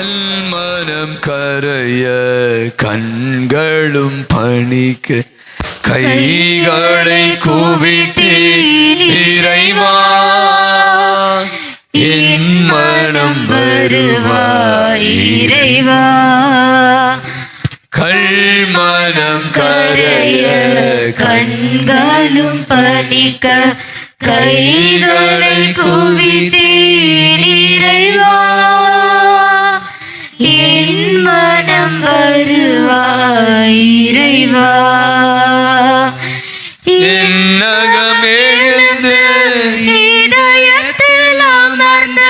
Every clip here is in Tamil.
கல்மனம் கரைய கண்களும் பணிக்க கைகளை குவித்தேன் இறைவா, என் மனம் வருவாய் இறைவா. கல்மனம் கரைய கண்களும் பணிக்க கைகளை குவித்தேன் இறைவா, என் மனம் வருவாய் இறைவா. என்னகம் எழுந்து இதயத்தில் அமர்ந்த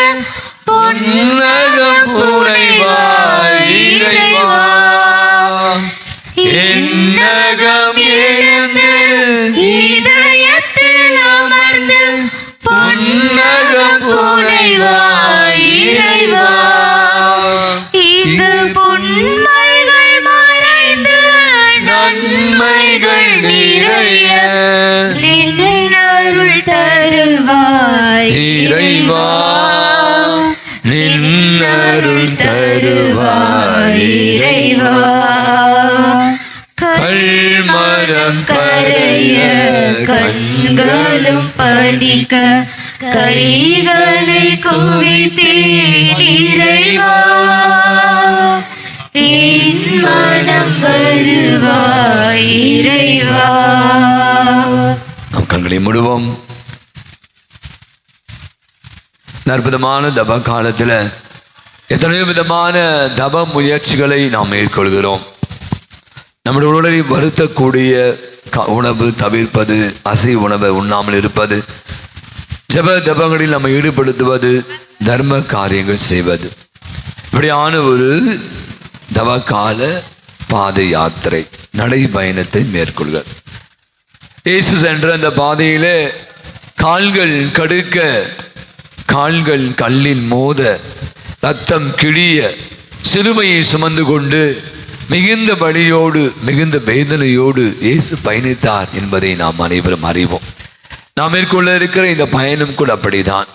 பொன்னகம் புனைவாய் இறைவா. என்னகம் எழுந்து இதயத்தில் அமர்ந்த பொன்னகம் புனைவாய் இறைவா. இங்கு புண்மைகள் மறைந்து நன்மைகள் நிறைய நின் அருள் தருவாய் இறைவா, நின் அருள் தருவாய் இறைவா. கல்மனம் கரைய கண்களும் பணிக்க கைகளை குவித்தேன் இறைவா, என் மனம் வருவாய் இறைவா. நம் கண்களை மூடுவோம். அற்புதமான தப காலத்தில் எத்தனையோ விதமான தப முயற்சிகளை நாம் மேற்கொள்கிறோம். நம்முடைய உடலை வருத்தக்கூடிய உணவு தவிர்ப்பது, அசை உணவை உண்ணாமல் இருப்பது, ஜப தபங்களில் நம்ம ஈடுபடுத்துவது, தர்ம காரியங்கள் செய்வது, இப்படியான ஒரு தவக்கால பாத யாத்திரை நடைபயணத்தை மேற்கொள்க. இயேசு சென்ற அந்த பாதையிலே கால்கள் கடுக்க, கால்கள் கல்லில் மோத, ரத்தம் கிழிய, சிலுவையை சுமந்து கொண்டு மிகுந்த வலியோடு மிகுந்த வேதனையோடு இயேசு பயணித்தார் என்பதை நாம் அனைவரும் அறிவோம். நாம் மேற்கொள்ள இருக்கிற இந்த பயணம் கூட அப்படிதான்.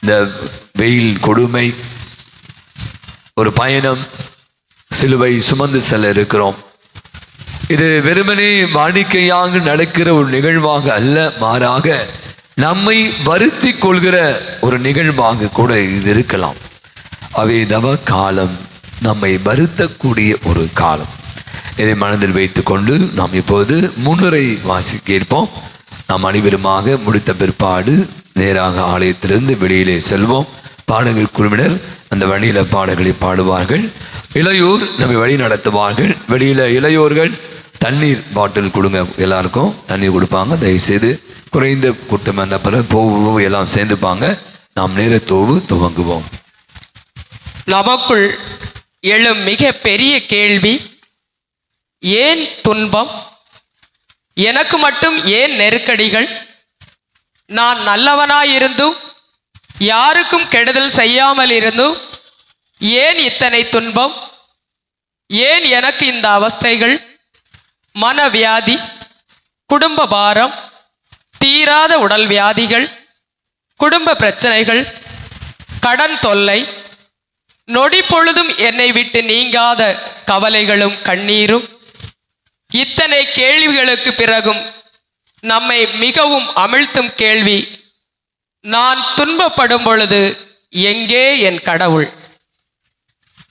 இந்த வெயில் கொடுமை, ஒரு பயணம், சிலுவை சுமந்து செல்ல இருக்கிறோம். இது வெறுமனே வாடிக்கையாக நடக்கிற ஒரு நிகழ்வாக அல்ல, மாறாக நம்மை வருத்தி கொள்கிற ஒரு நிகழ்வாக கூட இது இருக்கலாம். அவை தவ காலம் நம்மை வருத்தக்கூடிய ஒரு காலம். இதை மனதில் வைத்துக்கொண்டு நாம் இப்போது முன்னுரை வாசிக்க இருப்போம். நாம் அனைவருமாக முடித்த பிற்பாடு நேராக ஆலயத்திலிருந்து வெளியிலே செல்வோம். பாடகர் குழுவினர் அந்த வழியில் பாடல்களை பாடுவார்கள். இளையோர் நம்மை வழி நடத்துவார்கள். வெளியில் இளையோர்கள் தண்ணீர் பாட்டில் கொடுங்க, எல்லாருக்கும் தண்ணீர் கொடுப்பாங்க. தயவுசெய்து குறைந்த கூட்டம் அந்த பிறகு போவோம், எல்லாம் சேர்ந்துப்பாங்க. நாம் நேர துவங்குவோம். நமக்குள் எழும் மிக பெரிய கேள்வி, ஏன் துன்பம்? எனக்கு மட்டும் ஏன் நெருக்கடிகள்? நான் நல்லவனாயிருந்தும் யாருக்கும் கெடுதல் செய்யாமல் இருந்தும் ஏன் இத்தனை துன்பம்? ஏன் எனக்கு இந்த அவஸ்தைகள்? மனவியாதி, குடும்ப பாரம், தீராத உடல் வியாதிகள், குடும்ப பிரச்சனைகள், கடன் தொல்லை, நொடி பொழுதும் என்னை விட்டு நீங்காத கவலைகளும் கண்ணீரும். இத்தனை கேள்விகளுக்கு பிறகும் நம்மை மிகவும் அமிழ்த்தும் கேள்வி, நான் துன்பப்படும் பொழுது எங்கே என் கடவுள்?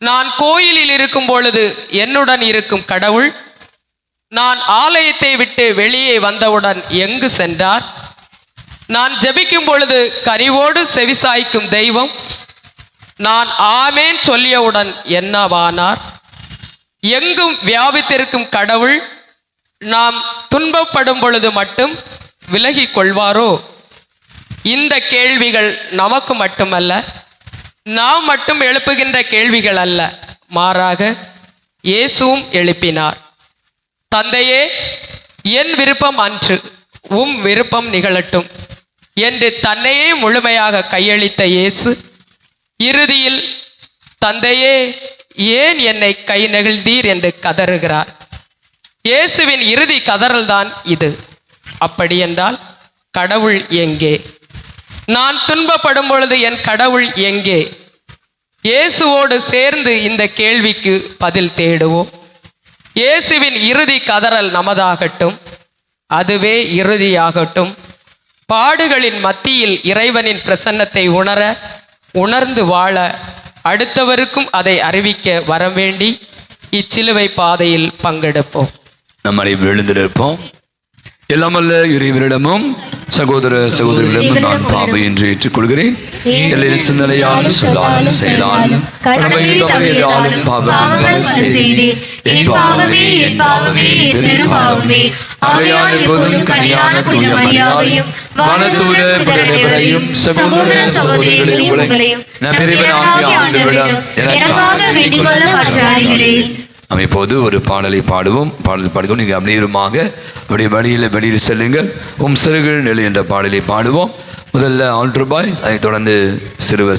நான் கோயிலில் இருக்கும் பொழுது என்னுடன் இருக்கும் கடவுள் நான் ஆலயத்தை விட்டு வெளியே வந்தவுடன் எங்கு சென்றார்? நான் ஜெபிக்கும் பொழுது கனிவோடு செவிசாய்க்கும் தெய்வம் நான் ஆமேன் சொல்லியவுடன் என்னவானார்? எங்கும் வியாபித்திருக்கும் கடவுள் நாம் துன்பப்படும் பொழுது மட்டும் விலகி கொள்வாரோ? இந்த கேள்விகள் நமக்கு மட்டுமல்ல, நாம் மட்டும் எழுப்புகின்ற கேள்விகள் அல்ல, மாறாக இயேசுவும் எழுப்பினார். தந்தையே, என் விருப்பம் அன்று உம் விருப்பம் நிகழட்டும் என்று தன்னையே முழுமையாக கையளித்த இயேசு இறுதியில், தந்தையே ஏன் என்னை கை நெகிழ்ந்தீர் என்று கதறுகிறார். இயேசுவின் இறுதி கதறல்தான் இது. அப்படி என்றால் கடவுள் எங்கே? நான் துன்பப்படும் பொழுது என் கடவுள் எங்கே? இயேசுவோடு சேர்ந்து இந்த கேள்விக்கு பதில் தேடுவோம். இயேசுவின் இறுதி கதறல் நமதாகட்டும், அதுவே இறுதியாகட்டும். பாடுகளின் மத்தியில் இறைவனின் பிரசன்னத்தை உணர்ந்து வாழ அடுத்தவருக்கும் அதை அறிவிக்க வரவேண்டி இச்சிலுவை பாதையில் பங்கெடுப்போம். நம்மளை விழுந்திருப்போம். எல்லாமல்ல இறைவனிடமும் சகோதர சகோதரிகளிடமும் நான் பாவை என்று ஏற்றுக்கொள்கிறேன். எல்லையில் சிந்தனையாலும் சொல்லாலும் செயலாலும் கடமையில் தவறியதாலும் பாவங்கள் செய்தேன். என் பாவமே என் பாவமே பெரும் பாவமே. ஆகையால் எப்போதும் கனியான தூய மரியாதையும் வானதூர புனிதரையும் சகோதர சகோதரிகளை உங்களையும் நம் இறைவனாகிய ஆண்டவரிடம் எனக்காக வேண்டிக் கொள்ள மன்றாடுகிறேன். நாம் இப்போது ஒரு பாடலை பாடுவோம். பாடல் பாடுவோம். நீங்கள் அநேகமாக அப்படி வெளியில் செல்லுங்கள். சிறுகள் நிலை என்ற பாடலை பாடுவோம். முதல்ல ஆல்டர் பாய்ஸ், அதைத் தொடர்ந்து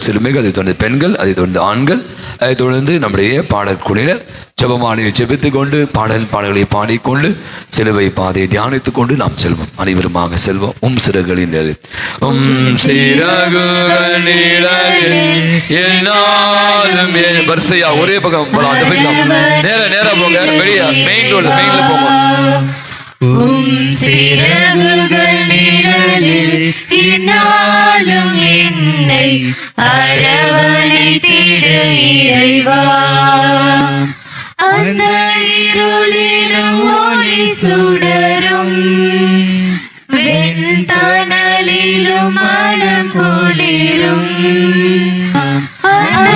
சிறுமிகள், அதைத் தொடர்ந்து பெண்கள், அதைத் தொடர்ந்து ஆண்கள், அதைத் தொடர்ந்து நம்முடைய பாடற்குழுவினர் ஜெபமாலையை ஜெபித்துக் கொண்டு பாடல்களை பாடிக்கொண்டு சிலுவை பாதையை தியானித்துக் கொண்டு நாம் செல்வோம். அனைவருமாக செல்வோம். சிறகுகளின் நிலை வரிசையா ஒரே பக்கம் நேரா போங்க. வெளியே மெயின்ல போங்க. சிறகுகள் நிழலில் இந்நாளும் என்னை அரவணைத்திட இறைவா. அந்த இருளிலும் ஒளி சுடரும் வெண்தணலிலும் மனம் குளிரும். அந்த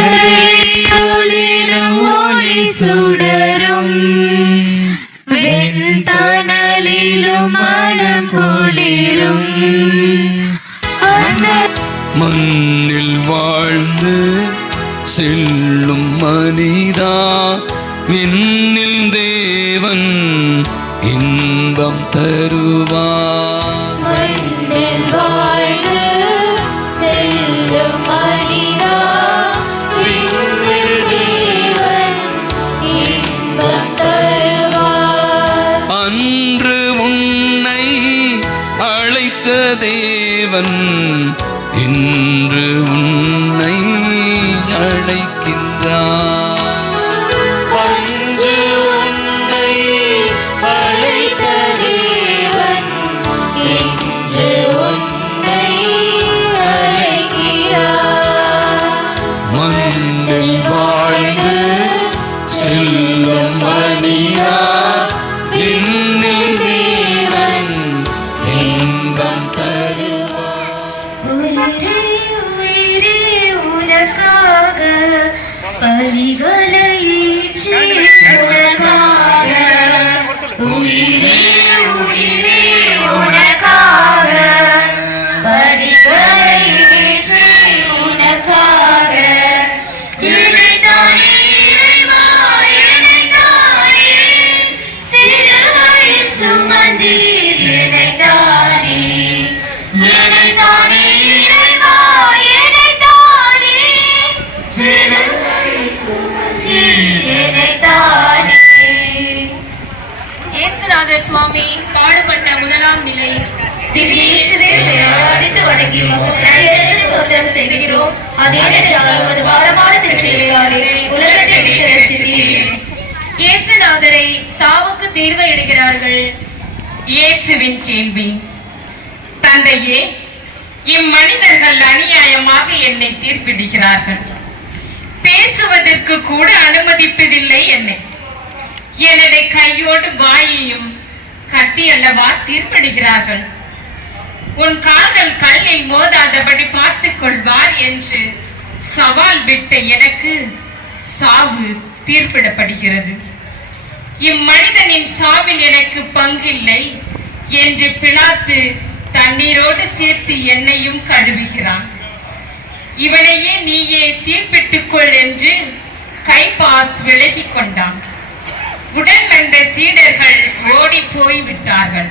இருளிலும் ஒளி சுடரும் வெண்தணலிலும் மனம் குளிரும். மண்ணில் வாழ்ந்து செல்லும் மனிதா, விண்ணில் தேவன் இன்பம் தருவார். மண்ணில் வாழ்ந்து செல்லும் மனிதா, விண்ணில் தேவன் இன்பம் தருவார். அன்று உன்னை அழைத்த தேவன் இன்று உன்னை அழைக்கின்றார். அன்று உன்னை அழைத்த தேவன் இன்று உன்னை அழைக்கிறார். மண்ணில் வாழ்ந்து செல்லும் மனிதா, விண்ணில் தேவன் இன்பம் தருவார். உயிரே உயிரே உனக்காக பலிகளை ஏற்றி உனக்காக. உயிரே உயிரே உனக்காக பலிகளை ஏற்றி உனக்காக. என்னைத்தானே இறைவா, என்னைத்தானே சிலுவையில் சுமந்தீர். என்னைத்தானே என்னைத்தானே இறைவா, என்னைத்தானே சிலுவையில் சுமந்தீர். என்னைத்தானே. இயேசுநாதர் சுவாமி பாடுபட்ட முதலாம் நிலை. திவ்யேசுவே, ஆராதித்து வணங்கி நன்றியறிந்து ஸ்தோத்திரம் செய்கிறோம். அதேனென்றால் உமது பாரமான திருச்செயலாலே உலகத்தை மீட்டு ரட்சித்தீர். இயேசுநாதரை சாவுக்கு தீர்வை இடுகிறார்கள். இயேசுவின் கேள்வி: தந்தையே, இம்மனிதர்கள் அநியாயமாக என்னை தீர்ப்பிடுகிறார்கள். பேசுவதற்கு கூட அனுமதிப்பதில்லை என்னை. எனது கையோடு வாயையும் கட்டி அல்லவா தீர்ப்பிடுகிறார்கள். உன் கால்கள் கல்லில் மோதாதபடி பார்த்துக் கொள்வார் என்று சவால் விட்ட எனக்கு சாவு தீர்ப்பிடப்படுகிறது. இம்மனிதனின் சாவில் எனக்கு பங்கில்லை என்று பிலாத்து தண்ணீரோடு சேர்த்து என்னையும் கழுவுகிறான். இவனையே நீயே தீர்ப்பிட்டுக் கொள் என்று கைபாஸ் விலகிக் கொண்டான். உடன் வந்த சீடர்கள் ஓடி போய்விட்டார்கள்.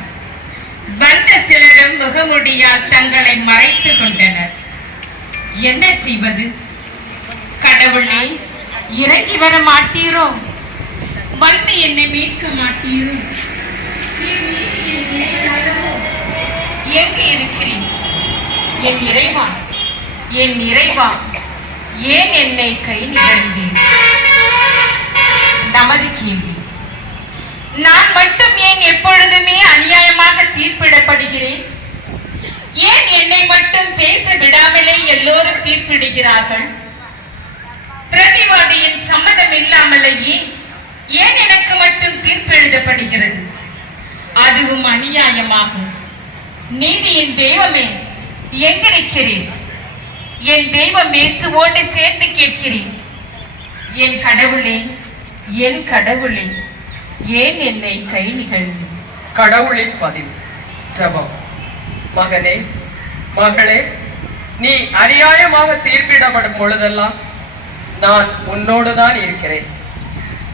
வந்த சிலரும் முகமுடியால் தங்களை மறைத்து கொண்டனர். என்ன செய்வது? கடவுளே, இறங்கி வர மாட்டீரோ? வந்து என்னை மீட்க மாட்டீரோ? எங்கே இருக்கிறீர் என் இறைவா? என் இறைவா, ஏன் என்னை கை நிகழ்ந்தீர்? நமது கேள்வி. நான் மட்டும் ஏன் எப்பொழுதுமே அநியாயமாக தீர்ப்பிடப்படுகிறேன்? ஏன் என்னை மட்டும் பேச விடாமலே எல்லோரும் தீர்ப்பிடுகிறார்கள்? பிரதிவாதியின் சம்மதம் இல்லாமலேயே ஏன் எனக்கு மட்டும் தீர்ப்பு எழுதப்படுகிறது? அதுவும் அநியாயமாக. நீதியின் தெய்வமே, எங்கிருக்கிறேன்? என் தெய்வம் இயேசுவோடு சேர்த்து கேட்கிறேன். என் கடவுளே, என் கடவுளே, ஏன் என்னை கை நிகழ்ந்து? கடவுளின் பதில் ஜெபம். மகனே, மகளே, நீ அநியாயமாக தீர்ப்பிடப்படும் பொழுதெல்லாம் நான் உன்னோடுதான் இருக்கிறேன்.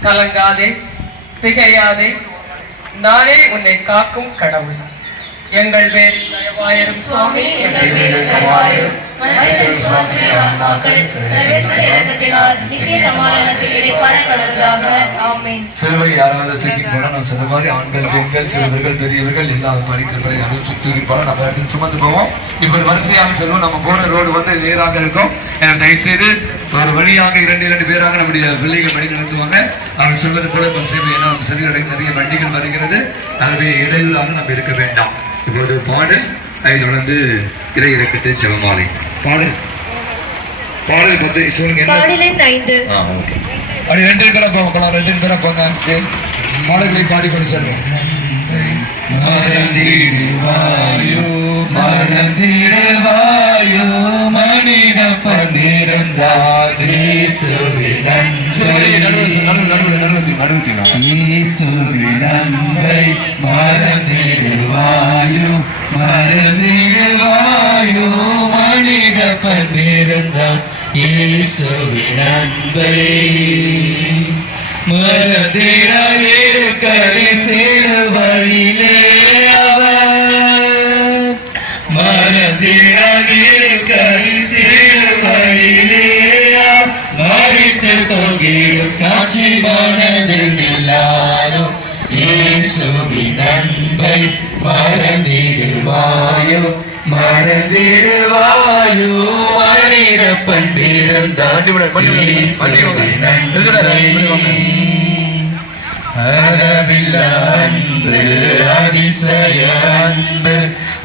கலங்காதே, திகையாதே, நானே உன்னை காக்கும் கடவுள். எங்கள் பேர் தயவாயிரும் சுவாமி, எங்கள் பேர் தயவாயிரும். மனித விசுவாசிய ஆன்மாக்கள் சர்வேஸ்வர இரக்கத்தினால் நித்திய சமாதானத்தில் இளைப்பாறப்படுவதாக. ஆமென். சிலுவை யாராவது தூக்கி போனா நான் சொன்ன மாதிரி ஆண்கள், பெண்கள், சிறுவர்கள், பெரியவர்கள் எல்லாரும் படிக்கிற யாரும் தூக்கி போனா நம்ம இடத்துக்கு சுமந்து போவோம். இப்ப ஒரு வரிசையாக செல்வோம். நம்ம போற ரோடு வந்து நேராக இருக்கும். எனக்கு தயவுசெய்து ஒரு வழியாக இரண்டு பேராக நம்முடைய பிள்ளைகள் வழி நடத்துவாங்க. அவர் சொல்வது போல சேவை நம்ம சரிவடைக்கு நிறைய வண்டிகள் வருகிறது. ஆகவே இடையூறாக நம்ம இருக்க வேண்டாம். இப்போது பாடல், அதை தொடர்ந்து இறை இறக்கத்தை ஜெபமாலை. பாடல் வந்து சொல்லுங்க. பாடலின் 5. ஓகே. அப்படி 2 பேரா போகலாம். 2 பேரா போங்க. பாடல்களை பாடிக்கொண்டு சொல்லுங்க. மறந்திடுவாயோ, மறந்திடுவாயோ, மனித பன்னிருந்தார் இயேசுவின் நன்மை மறந்திடுவாயோ, மறந்திடுவாயோ, மனித பன்னிருந்தார் இயேசுவின் நன்மை மறந்திடாயிருக்கரை சிலுவையிலே அவர், மறந்திடாயிருக்கரை சிலுவையிலே மறித்து தொங்கிடும் காட்சி மனதில் இல்லாதோ இயேசுவின் அன்பை மறந்திடுவாயோ, மறந்திடுவாயோ, மனிதப்பன் பிறந்தார் அளவில்ல அன்பு, அதிசய அன்பு,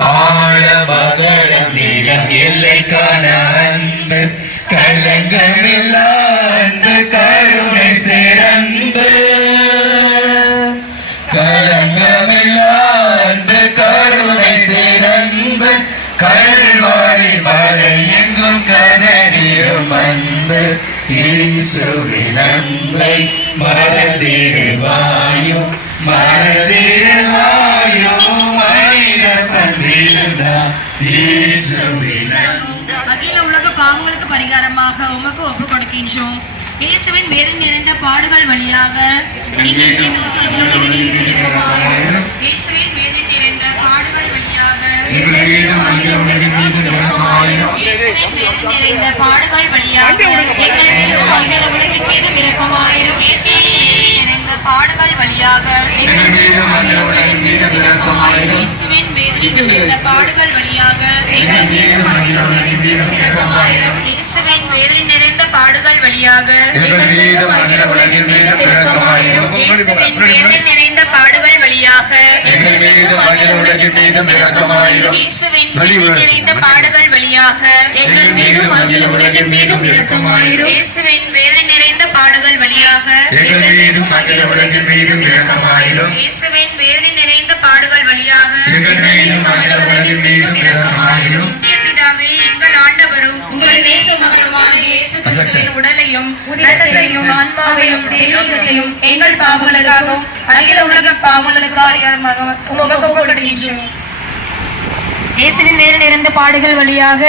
ஆழமகலம் நிலம் எல்லைக்கான அன்பு, கலங்கமில்ல அன்பு, கருணை சிறந்து, கலங்கமில்ல அன்பு, கருணை சிறந்து, கல்வாரி மலை எங்கும் கதறியும் அன்பு, இயேசுவின் அன்பை மறந்திடுவாயோ, மறந்திடுவாயோ, மனித பன்றிருந்தார் இயேசுவின் அன்பை. அகில உலக பாவங்களுக்கு பரிகாரமாக உமக்கு ஒப்புக் கொடுக்கின்றோம். இயேசுவின் வேதனை நிறைந்த பாடுகள் வழியாக இயேசுவின் வேதனை நிறைந்த பாடுகள் வழியாக இயேசுவின் வேதனை நிறைந்த பாடுகள் வழியாக எங்கள் மீதும் அகில உலகின் மீதும் இரக்கமாயிரும். இயேசுவின் வேதனை நிறைந்த பாடுகள் வழியாக எங்கள் மீதும் அகில உலகின் மீதும் இரக்கமாயிரும். இயேசுவின் வேதனை நிறைந்த பாடுகள் வழியாக எங்கள் மீதும் அகில உலகின் மீதும் இரக்கமாயிரும். இயேசுவின் வேதனை நிறைந்த பாடுகள் வழியாக எங்கள் மீதும் அகில உலகின் மீதும் இரக்கமாயிரும். இயேசுவின் வேதனை நிறைந்த பாடுகள் வழியாக எங்கள் மீதும் அகில உலகின் மீதும் இரக்கமாயிரும். இயேசுவின் வேதனை நிறைந்த பாடுகள் வழியாக எங்கள் மீதும் அகில உலகின் மீதும் இரக்கமாயிரும். இயேசுவின் வேதனை நிறைந்த பாடுகள் வழியாக எங்கள் மீதும் அகில உலகின் மீதும் இரக்கமாயிரும். இயேசுவின் வேதனை நிறைந்த பாடுகள் வழியாக எங்கள் மீதும் அகில உலகின் மீதும் இரக்கமாயிரும். நித்திய பிதாவே, எங்கள் ஆண்டவரும் உங்கள் நேச மகனுமான இயேசு கிறிஸ்துவின் உடலையும் இரத்தத்தையும் ஆன்மாவையும் தெய்வத்தையும் எங்கள் பாவங்களுக்காகவும் அகில உலக பாவங்களுக்காக உமக்கு ஒப்புக்கொடுக்கின்றோம். இயேசுவின் வேதனை நிறைந்த பாடுகள் வழியாக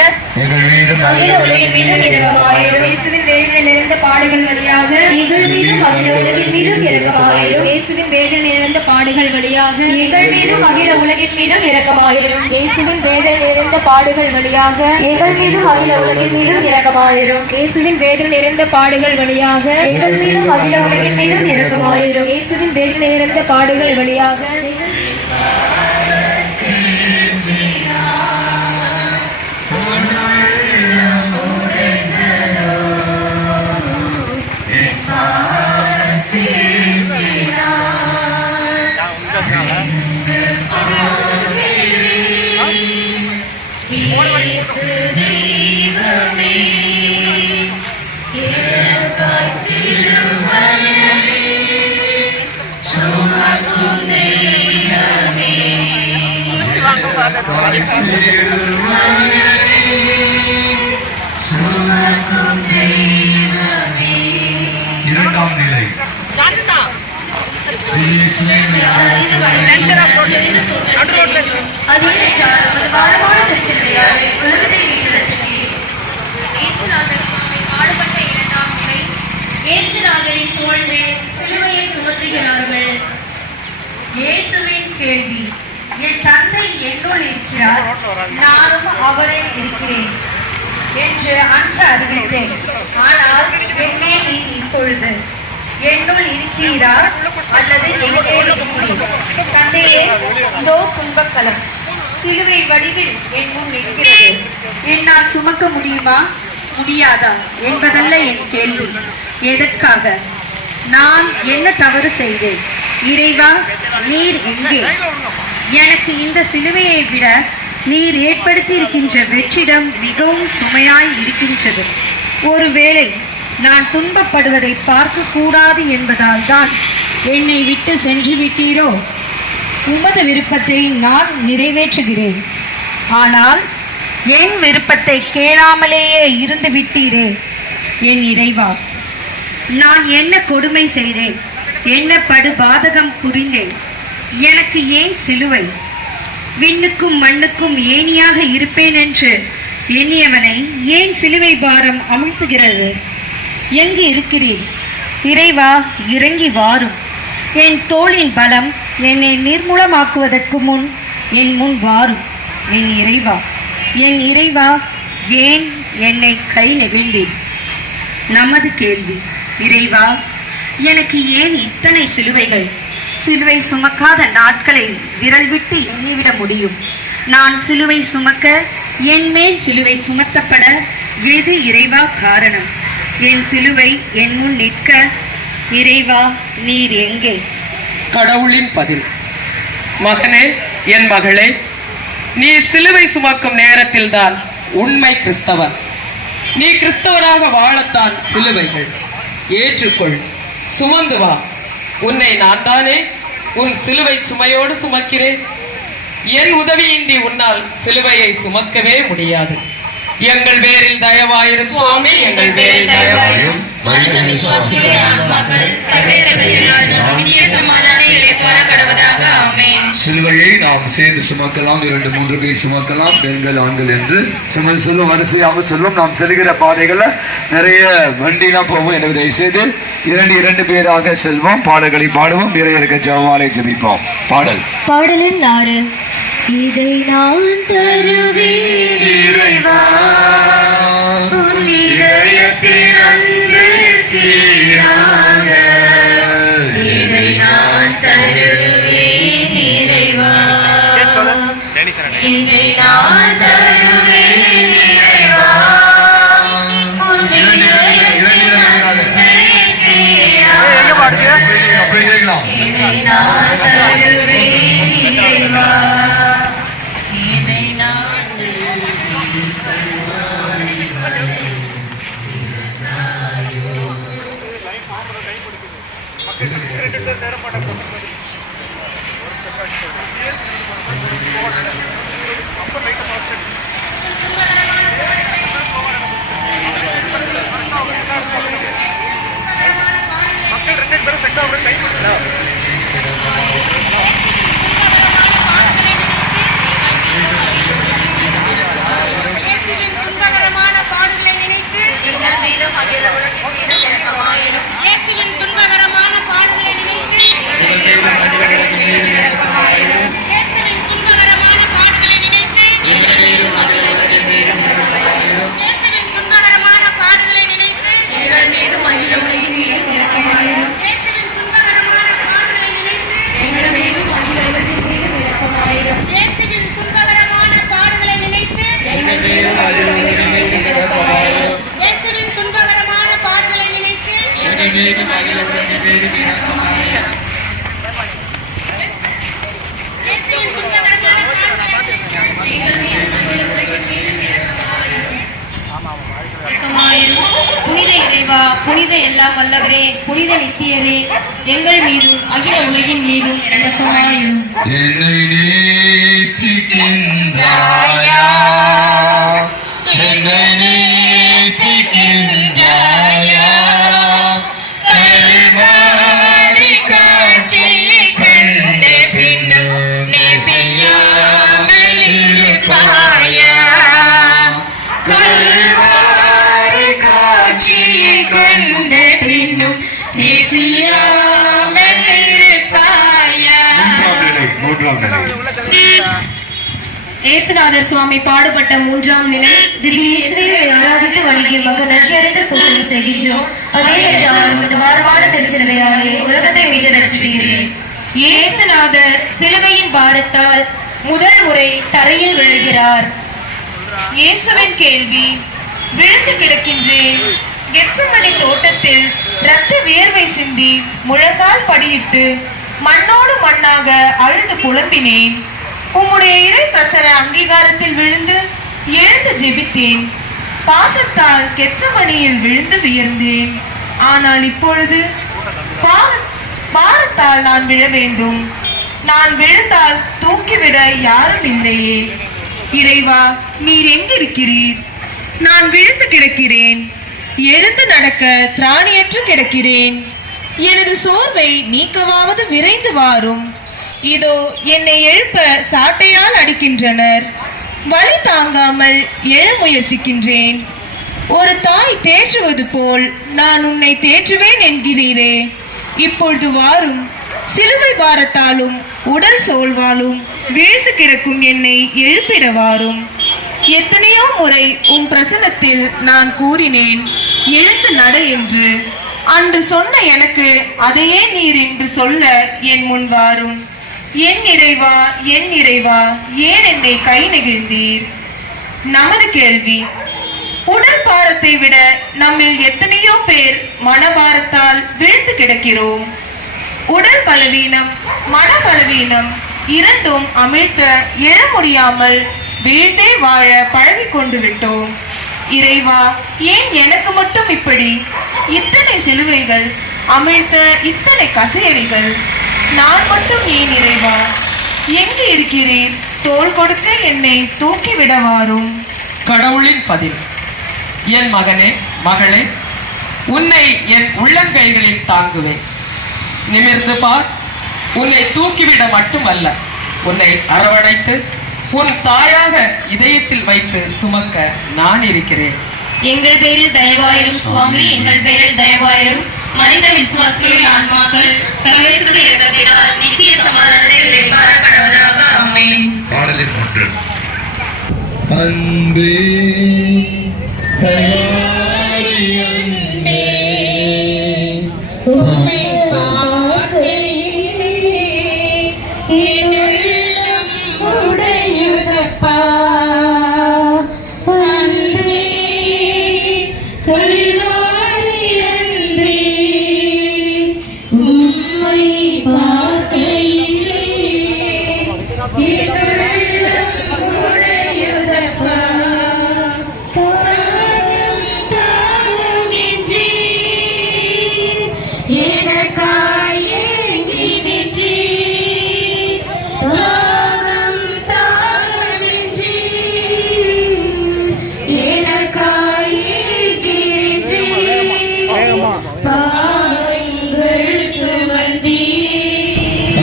அகில உலகின் மீதும் இரக்கமாயிரும். இயேசுவின் வேதனை நிறைந்த பாடுகள் வழியாக எங்கள் மீதும் அகில உலகின் மீதும் இரக்கமாயிரும். இயேசுவின் வேதனை நிறைந்த பாடுகள் வழியாக எங்கள் மீதும் அகில உலகின் மீதும் இரக்கமாயிரும். இயேசுவின் வேதனை நிறைந்த பாடுகள் வழியாக எங்கள் மீதும் அகில உலகின் மீதும் இரக்கமாயிரும். இயேசுவின் வேதனை நிறைந்த பாடுகள் வழியாக எங்கள் மீதும் அகில உலகின் மீதும் இரக்கமாயிரும். இயேசுவின் வேதனை நிறைந்த பாடுகள் வழியாக இரண்டாம் நிலை இயேசுநாதர் சுவாமி பாடுபட்ட இரண்டாம் முறை இயேசுநாதரின் தோள் மேல் சிலுவையை சுமத்துகிறார்கள். இயேசுவின் கேள்வி: என் தந்தை என்னுள் இருக்கிறார், நானும் அவரில் இருக்கிறேன் என்று அன்று அறிவித்தேன். ஆனால் எங்கே நீர் இப்பொழுது? என்னுள் இருக்கிறீரா அல்லது எங்கே இருக்கிறீர்? தந்தையே, இதோ துன்பக்கலம் சிலுவை வடிவில் என் முன் நிற்கிறது. என்னால் சுமக்க முடியுமா முடியாதா என்பதல்ல என் கேள்வி. எதற்காக? நான் என்ன தவறு செய்தேன்? இறைவா, நீர் எங்கே? எனக்கு இந்த சிலுவையை விட நீர் ஏற்படுத்தி இருக்கின்ற வெற்றிடம் மிகவும் சுமையாய் இருக்கின்றது. ஒருவேளை நான் துன்பப்படுவதை பார்க்க கூடாது என்பதால் தான் என்னை விட்டு சென்று விட்டீரோ? உமது விருப்பத்தை நான் நிறைவேற்றுகிறேன், ஆனால் என் விருப்பத்தை கேளாமலேயே இருந்து விட்டீரே. என் இறைவா, நான் என்ன கொடுமை செய்தேன்? என்ன படுபாதகம் புரிந்தேன்? எனக்கு ஏன் சிலுவை? விண்ணுக்கும் மண்ணுக்கும் ஏணியாக இருப்பேன் என்று எண்ணியவனை ஏன் சிலுவை பாரம் அமிழ்த்துகிறது? எங்கு இருக்கிறீர்? இறைவா, இறங்கி வாரும். என் தோளின் பலம் என்னை நிர்மூலமாக்குவதற்கு முன் என் முன் வாரும். என் இறைவா, என் இறைவா, ஏன் என்னை கை நெகிழ்ந்தீர்? நமது கேள்வி: இறைவா, எனக்கு ஏன் இத்தனை சிலுவைகள்? சிலுவை சுமக்காத நாட்களை விரல் விட்டு எண்ணிவிட முடியும். நான் சிலுவை சுமக்க, என் மேல் சிலுவை சுமத்தப்பட எது இறைவா காரணம்? என் சிலுவை என் முன் நிற்க, இறைவா, நீர் எங்கே? கடவுளின் பதில்: மகனே, என் மகளே, நீ சிலுவை சுமக்கும் நேரத்தில்தான் உண்மை கிறிஸ்தவர். நீ கிறிஸ்தவராக வாழத்தான் சிலுவைகள். ஏற்றுக்கொள், சுமந்து வா. உன்னை நான் தானே உன் சிலுவை சுமையோடு சுமக்கிறேன். என் உதவியின்றி உன்னால் சிலுவையை சுமக்கவே முடியாது. எங்கள் பேரில் தயவாயிரும் சுவாமி, எங்கள் பேரில் தயவாயிரும். சிலுவையை நாம் சேர்ந்து சுமக்கலாம். 2-3 பேர் சுமக்கலாம், பெண்கள் ஆண்கள் என்று சுமந்து செல்லும். வரிசையாக செல்லும். நாம் செல்கிற பாதைகள்ல நிறைய வண்டிலாம் போவோம். எனவே தயவு செய்து 2 பேராக செல்வோம். பாடல்களை பாடுவோம். இறைவனுக்கு ஜெபமாலை ஜெபிப்போம். பாடலின் 4. இதை நான் தருவேன் இறைவா, உன் இதயத்தில் அன்பிற்கீடாக. இதை நான் தருவேன் இறைவா, இதை நான் தருவேன் இறைவா, உன் இதயத்தில் அன்பிற்கீடாக. இதை நான் தருவேன் இறைவா. புனித இறைவா, புனித எல்லாம் வல்லவரே, புனித நித்தியரே, எங்கள் மீதும் அகில உலகின் மீதும் இரக்கமாயிரும். என்னை நேசிக்கின்றாயா, என்னை நேசிக்கின்றாயா, கல்வாரி காட்சியை கண்ட பின்னும் நேசியாமல் இருப்பாயா, கல்வாரி காட்சியை கண்ட பின்னும் நேசியாமல் இருப்பாயா. இயேசுநாதர் சுவாமி பாடுபட்ட 3ஆம் நிலை. இயேசுவை ஆராதித்து வணங்கி மகன் நன்றியறிந்து சோதனை செய்கின்றோம். அதே வாரமான திருச்சிலுவையாலே உலகத்தை மீட்டு ரட்சிக்கிறேன். இயேசுநாதர் சிலுவையின் பாரத்தால் முதல் முறை தரையில் விழுகிறார். இயேசுவின் கேள்வி. விழுந்து கிடக்கின்றேன். கெத்செமனே தோட்டத்தில் இரத்த வியர்வை சிந்தி முழங்கால் படியிட்டு மண்ணோடு மண்ணாக அழுது புலம்பினேன். உம்முடைய இறை பிரசன அங்கீகாரத்தில் விழுந்து எழுந்து ஜெபித்தேன். பாசத்தால் கெத்செமனியில் விழுந்து வியர்ந்தேன். ஆனால் இப்பொழுது பாரத்தால் நான் விழ வேண்டும். நான் விழுந்தால் தூக்கிவிட யாரும் இல்லையே. இறைவா, நீர் எங்கிருக்கிறீர்? நான் விழுந்து கிடக்கிறேன். எழுந்து நடக்க திராணியற்று கிடக்கிறேன். எனது சோர்வை நீக்கவாவது விரைந்து வாரும். இதோ என்னை எழுப்ப சாட்டையால் அடிக்கின்றனர். வலி தாங்காமல் எழ முயற்சிக்கின்றேன். ஒரு தாய் தேற்றுவது போல் நான் உன்னை தேற்றுவேன் என்கிறீரே. இப்பொழுது வாரும். சிலுவை பாரத்தாலும் உடல் சோழ்வாலும் வீழ்ந்து கிடக்கும் என்னை எழுப்பிட வாரும். எத்தனையோ முறை உன் பிரசனத்தில் நான் கூறினேன், எழுந்து நட என்று. அன்று சொன்ன எனக்கு அதையே நீர் என்று சொல்ல என் முன் வாரும். என் இறைவா, என் இறைவா, ஏன் என்னை கை நெகிழ்ந்தீர்? நமது கேள்வி. உடல் பாரத்தை விட நம்மில் எத்தனையோ பேர் மனபாரத்தால் வீழ்ந்து கிடக்கிறோம். உடல் பலவீனம், மன பலவீனம் இரண்டும் அமிழ்த்த எழ முடியாமல் வீழ்ந்தே வாழ பழகி கொண்டு விட்டோம். இறைவா, ஏன் எனக்கு மட்டும் இப்படி? இத்தனை சிலுவைகள், அமிழ்த்த இத்தனை கசையடிகள். நான் மட்டும் ஏன் இறைவா? எங்கு இருக்கிறீர்? தோள் கொடுக்க என்னை தூக்கி விடவாரும். கடவுளின் பதில். என் மகனே, மகளே, உன்னை என் உள்ளங்கைகளில் தாங்குவேன். நிமிர்ந்து பார். உன்னை தூக்கிவிட மட்டுமல்ல, உன்னை அரவணைத்து உன் தாயாக இதயத்தில் வைத்து சுமக்க நான் இருக்கிறேன். எங்கள் பேரில் தயவாயிரும் சுவாமி, எங்கள் பேரில் தயவாயிரும். மனித விசுவாசிகளின் ஆன்மாக்கள் சர்வேசுடைய இரக்கத்தினால் நித்திய சமாதானத்தில் இளைப்பாறப்படுவதாக. ஆமென். பாடலின் 1. அன்பே கல்வாரி அன்பே, உம்மை பார்க்கையிலே என் உள்ளம் உடையுதப்பா. அன்பே கல்வாரி அன்பே, உம்மை பார்க்கையிலே என் உள்ளம் உடையுதப்பா.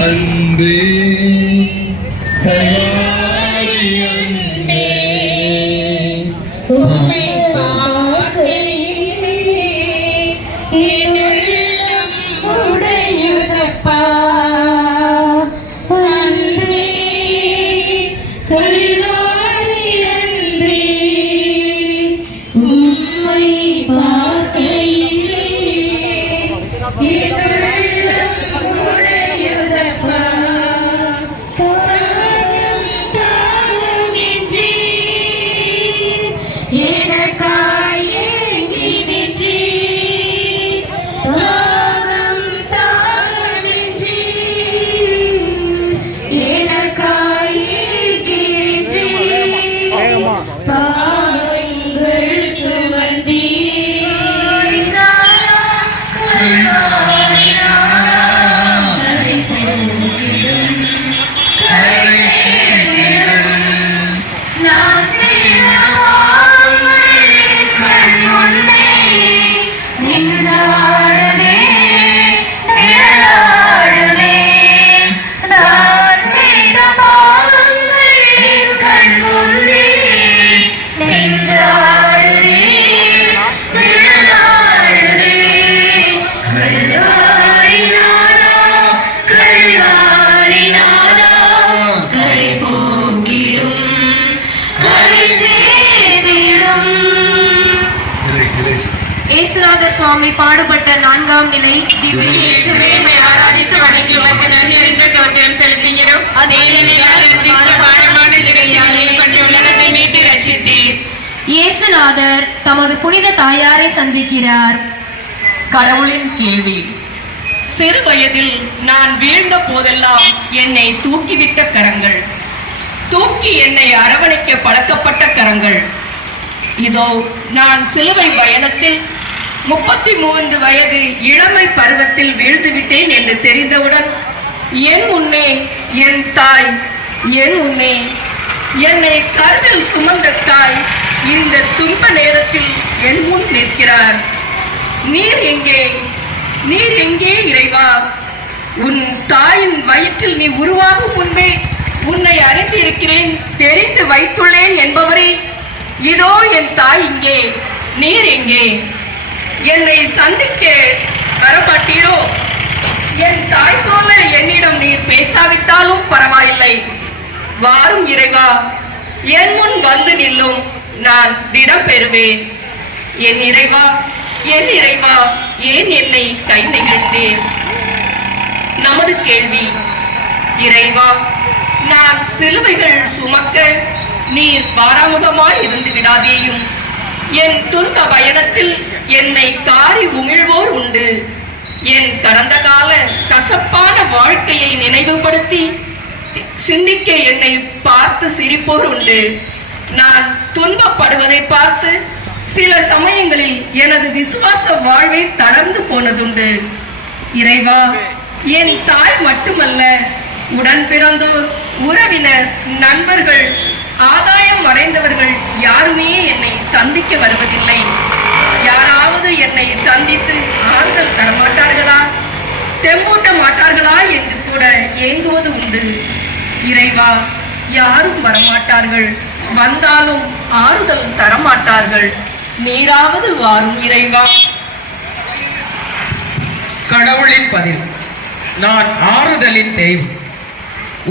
அன்பே கல்வாரி அன்பே, உம்மை பார்க்கையிலே என் உள்ளம் உடையுதப்பா. அன்பே கல்வாரி அன்பே, உம்மை பார்க்கையிலே என் உள்ளம் உடையுதப்பா. எனக்காய் ஏங்கி நின்றீர். இயேசுநாதர் சுவாமி பாடுபட்ட 4ஆம் நிலை. திவ்ய இயேசுவே, உம்மை ஆராதித்து வணங்கி உமக்கு நன்றி அறிந்த ஸ்தோத்திரம் செலுத்துகிறோம். பாரமான இறைச்சியை கொண்டு உலகத்தை மீட்டு ரட்சித்தீர். இயேசுநாதர் தமது புனித தாயாரை சந்திக்கிறார். கடவுளின் கேள்வி. சிறு வயதில் நான் வீழ்ந்த போதெல்லாம் என்னை தூக்கிவிட்ட கரங்கள், தூக்கி என்னை அரவணைக்க பழக்கப்பட்ட கரங்கள். இதோ நான் சிலுவை பயணத்தில் 33 வயது இளமை பருவத்தில் வீழ்ந்து விட்டேன் என்று தெரிந்தவுடன் என் முன்னே என் தாய், என் முன்னே என்னை கருவில் சுமந்த தாய் இந்த துன்ப நேரத்தில் என் முன் நிற்கிறார். நீர் எங்கே, நீர் எங்கே இறைவா? உன் தாயின் வயிற்றில் நீ உருவாகும் முன்பே உன்னை அறிந்து இருக்கிறேன், தெரிந்து வைத்துள்ளேன் என்பவரே, இதோ என் தாய் இங்கே, நீர் எங்கே? என்னை சந்திக்க வரமாட்டீரோ? என் தாய் போல என்னிடம் நீர் பேசாவிட்டாலும் பரவாயில்லை. வாரும் இறைவா, என் முன் வந்து நில்லும், நான் திடம் பெறுவேன். என் இறைவா, என் இறைவா, ஏன் என்னை கை நெகிழ்ந்தேன்? நமது கேள்வி. இறைவா, நான் சிலுவைகள் சுமக்க நீர் பாராமுகமாய் இருந்து விடாதேயும். என் துன்ப பயணத்தில் என்னை காரி உமிழ்வோர் உண்டு. என் கடந்த கால கசப்பான வாழ்க்கையை நினைவுபடுத்தி சிந்திக்க என்னை பார்த்து சிரிப்போர் உண்டு. நான் துன்பப்படுவதை பார்த்து சில சமயங்களில் எனது விசுவாச வாழ்வை தளர்ந்து போனதுண்டு. இறைவா, என் தாய் மட்டுமல்ல, உடன் பிறந்தோர், உறவினர், நண்பர்கள், ஆதாயம் அடைந்தவர்கள் யாருமே என்னை சந்திக்க வருவதில்லை. யாராவது என்னை சந்தித்து ஆறுதல் தரமாட்டார்களா, தெம்பூட்ட மாட்டார்களா என்று கூட ஏங்குவது உண்டு. இறைவா, யாரும் வரமாட்டார்கள், வந்தாலும் ஆறுதல் தரமாட்டார்கள். நீராவது வாரும் இறைவா. கடவுளின் பதில். நான் ஆறுதலின் தெய்வம்,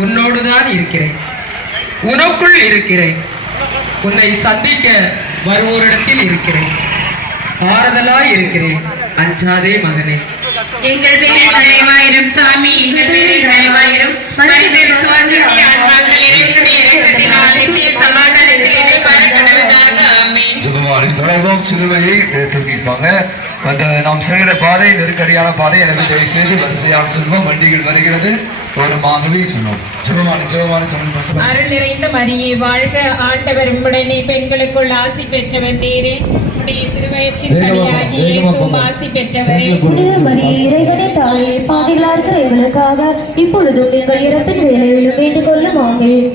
உன்னோடுதான் இருக்கிறேன், உனக்குள் இருக்கிறேன், உன்னை சந்திக்க வருவோரிடத்தில் இருக்கிறேன், ஆறுதலாய் இருக்கிறேன், அஞ்சாதே மகனே. எங்கள் பேரில் தயவாயிரும் சாமி, எங்கள் பேரில் தயவாயிரும். விசுவாசிக்கு ஆன்மாக்கள் இறைவனுடைய இரக்கத்தினால் நித்திய சமாதானத்தில் இணைப்பார கடவுளாக. ஆமென். ஜெபமாலை தொடர்போம். சிலுவையை தூக்கிப்பாங்க. அந்த நாம் செல்கிற பாதை நெருக்கடியான பாதை. எனவே தயவு செய்து வரிசையாக செல்வோம். வண்டிகள் வருகிறது, ஓரமாகவே சொல்லுவோம். ஜெபமாலை ஜெபமாலை சொல்லுங்கள். அருள் நிறைந்த மரியே வாழ்க, ஆண்டவர் உம்முடனே, பெண்களுக்குள் ஆசி பெற்றவர் நீரே, உம்முடைய திருவயிற்றின் கனியாகிய இயேசுவும் ஆசி பெற்றவரே. புனித மரியே, இறைவனின் தாயே, பாவிகளாக இருக்கிற எங்களுக்காக இப்பொழுதும் எங்கள் இறப்பின் வேளையிலும் வேண்டிக் கொள்ளும். ஆமென்.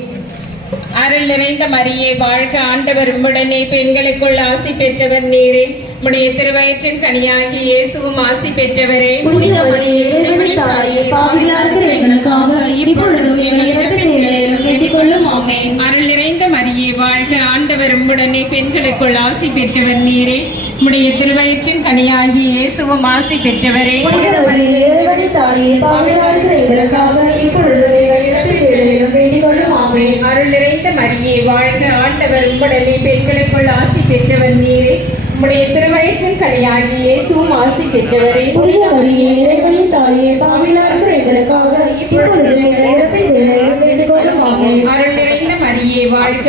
அருள் நிறைந்த மரியே வாழ்க, ஆண்டவர் உம்முடனே, பெண்களுக்குள் ஆசி பெற்றவர் நீரே, உம்முடைய திருவயிற்றின் கனியாகிய இயேசுவும் ஆசி பெற்றவரே. புனித மரியே, இறைவனின் தாயே, பாவிகளாக இருக்கிற எங்களுக்காக இப்பொழுதும் எங்கள் இறப்பின் வேளையிலும் வேண்டிக் கொள்ளும். ஆமென். அருள் நிறைந்த மரியே வாழ்க, ஆண்டவர் உம்முடனே, பெண்களுக்குள் ஆசி பெற்றவர் நீரே, உம்முடைய திருவயிற்றின் கனியாகிய இயேசுவும் ஆசி பெற்றவரே. புனித மரியே, இறைவனின் தாயே, பாவிகளாக இருக்கிற எங்களுக்காக இப்பொழுதும் எங்கள் இறப்பின் வேளையிலும் வேண்டிக் கொள்ளும். ஆமென். அருள் நிறைந்த மரியே வாழ்க, ஆண்டவர் உம்முடனே, பெண்களுக்குள் ஆசி பெற்றவர் நீரே, உம்முடைய திருவயிற்றின் கனியாகிய இயேசுவும் ஆசி பெற்றவரே. புனித மரியே, இறைவனின் தாயே, பாவிகளாக இருக்கிற எங்களுக்காக இப்பொழுதும் எங்கள் இறப்பின் வேளையிலும் வேண்டிக் கொள்ளும். ஆமென். அருள் நிறைந்த மரியே வாழ்க,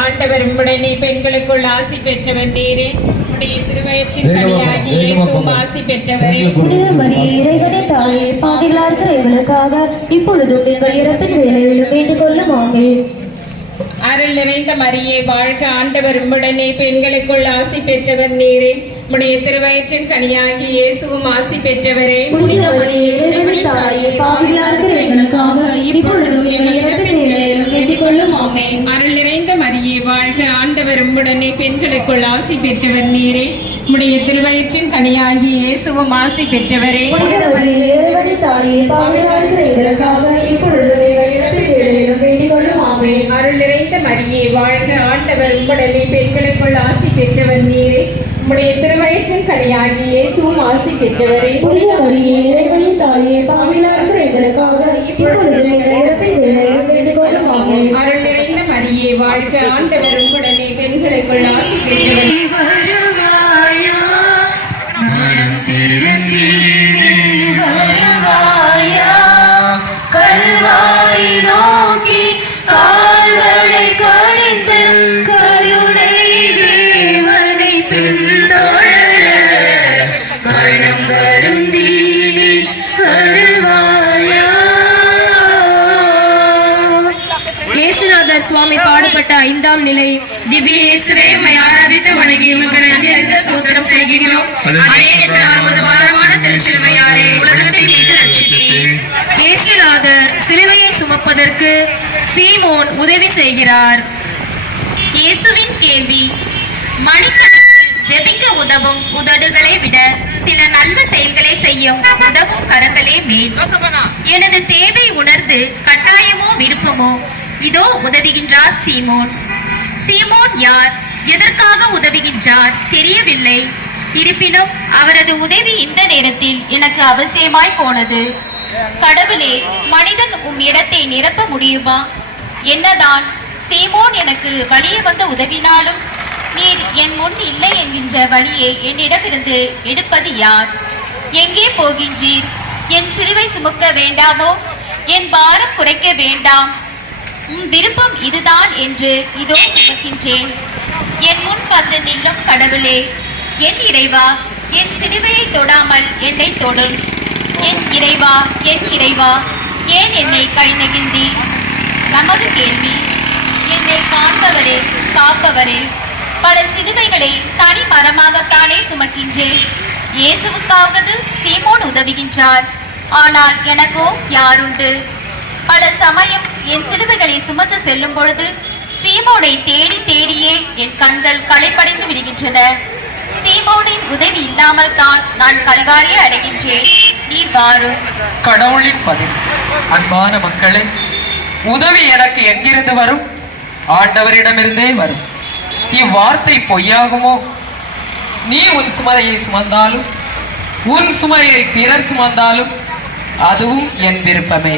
ஆண்டவர் உம்முடனே, பெண்களுக்குள் ஆசி பெற்றவர் நீரே, உம்முடைய திருவயிற்றின் கனியாகிய இயேசுவும் ஆசி பெற்றவரே. புனித மரியே, இறைவனின் தாயே, பாவிகளாக இருக்கிற எங்களுக்காக இப்பொழுதும் எங்கள் இறப்பின் வேளையிலும் வேண்டிக் கொள்ளும். ஆமென். அருள் நிறைந்த மரியே வாழ்க, ஆண்டவர் உம்முடனே, பெண்களுக்குள் ஆசி பெற்றவர் நீரே, உம்முடைய திருவயிற்றின் கனியாகிய இயேசுவும் ஆசி பெற்றவரே. புனித மரியே, இறைவனின் தாயே, பாவிகளாக இருக்கிற எங்களுக்காக இப்பொழுதும் எங்கள் இறப்பின் வேளையிலும் வேண்டிக் கொள்ளும். ஆமென். அருள் நிறைந்த மரியே வாழ்க, ஆண்டவர் உம்முடனே, பெண்களுக்குள் ஆசி பெற்றவர் நீரே, உம்முடைய திருவயிற்றின் கனியாகிய இயேசுவும் ஆசி பெற்றவரே. புனித மரியே, இறைவனின் தாயே, பாவிகளாக இருக்கிற எங்களுக்காக இப்பொழுதும் எங்கள் இறப்பின் வேளையிலும் வேண்டிக் கொள்ளும். ஆமென். அருள் நிறைந்த மரியே வாழ்க, ஆண்டவர் உம்முடனே, பெண்களுக்குள் ஆசி பெற்றவர் நீரே, உம்முடைய திருவயிற்றின் கனியாகிய இயேசுவும் ஆசி பெற்றவரே. புனித மரியே, இறைவனின் தாயே, பாவிகளாக இருக்கிற எங்களுக்காக இப்பொழுதும் எங்கள் இறப்பின் வேளையிலும் வேண்டிக் கொள்ளும். ஆமென். அருள் நிறைந்த மரியே வாழ்க, ஆண்டவர் உம்முடனே, பெண்களுக்குள் பெண்களுக்குள் ஆசி பெற்றவர் வருவாயா மனம் திருந்தி வருவாயா கல்வாரி நோக்கி கால்களை கழிந்து கருணை தேவனை பின்தொடர மனம் வருந்தி வருவாயா. இயேசுநாதர் சுவாமி பாடுபட்ட 5ஆம் நிலை. திவ்ய இயேசுவே, உம்மை ஆராதித்து வணங்கி உமக்கு நன்றியறிந்த ஸ்தோத்திரம் செய்கிறோம். அநேக அற்புதமான திருச்சிலுவையாலே உலகத்தை மீட்டு ரட்சித்தீர். இயேசுநாதர் சிலுவையை சுமப்பதற்கு சீமோன் உதவி செய்கிறார். இயேசுவின் கேள்வி. மணிக்கணக்கில் ஜெபிக்க உதவும் உதடுகளை விட சில நல்ல செயல்களை செய்யும் உதவும் கரங்களே மேல். எனது தேவை உணர்ந்து கட்டாயமோ விருப்பமோ இதோ உதவுகின்றார் சீமோன். சீமோன் யார், எதற்காக உதவுகின்றார் தெரியவில்லை. இருப்பினும் அவரது உதவி இந்த நேரத்தில் எனக்கு அவசியமாய் போனது. கடவுளே, மனிதன் இடத்தை நிரப்ப முடியுமா? என்னதான் சீமோன் எனக்கு வழியே வந்து உதவினாலும் நீர் என் முன் இல்லை என்கின்ற வழியை என்னிடமிருந்து எடுப்பது யார்? எங்கே போகின்றீர்? என் சிலுவை சுமக்க வேண்டாமோ? என் பாரம் குறைக்க வேண்டாம்? உன் விருப்பம் இதுதான் என்று இதோ சுமக்கின்றேன். என் முன் வந்து நில்லும் கடவுளே, என் இறைவா, என் சிலுவையை தொடாமல் என்னை தொடும். என் இறைவா, என் இறைவா, ஏன் என்னை கை நெகிழ்ந்தீர்? நமது கேள்வி. என்னை காண்பவரே, காப்பவரே, பல சிலுவைகளை தனி மரமாகத்தானே சுமக்கின்றேன். இயேசுவுக்காவது சீமோன் உதவுகின்றார், ஆனால் எனக்கோ யாருண்டு? பல சமயம் என் சிலுவைகளை சுமந்து செல்லும் பொழுது சீமோனை தேடி தேடியே என் கண்கள் களைப்படைந்து விடுகின்றன. சீமோனின் உதவி இல்லாமல் தான் நான் கல்வாரியை அடைகின்றேன். நீ வாரும். கடவுளின் பதில். அன்பான மக்களே, உதவி எனக்கு எங்கிருந்து வரும்? ஆண்டவரிடமிருந்தே வரும். இவ்வார்த்தை பொய்யாகுமோ? நீ உன் சுமையை சுமந்தாலும் உன் சுமையை பிறர் சுமந்தாலும் அதுவும் என் விருப்பமே.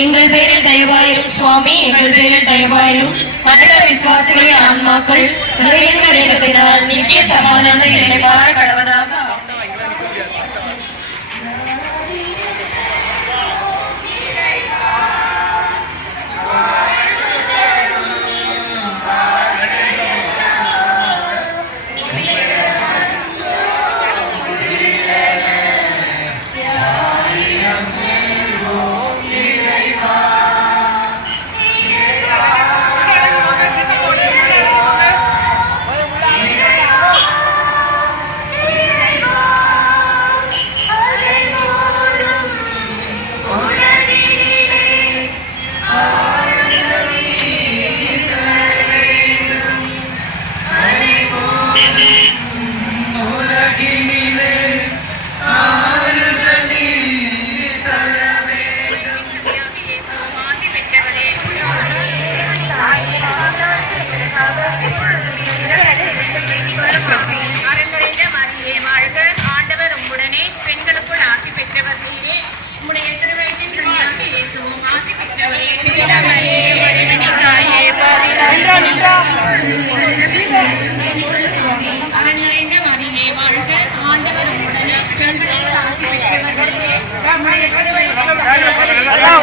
எங்கள் பேரில் தயவாயிரும் சுவாமி, எங்கள் பேரில் தயவாயிரும். மற்ற விசுவாசிகளின் ஆன்மாக்கள் சர்வேஸ்வர இரக்கத்தினால் நித்திய சமாதான இணைப்பாக கடவதாக.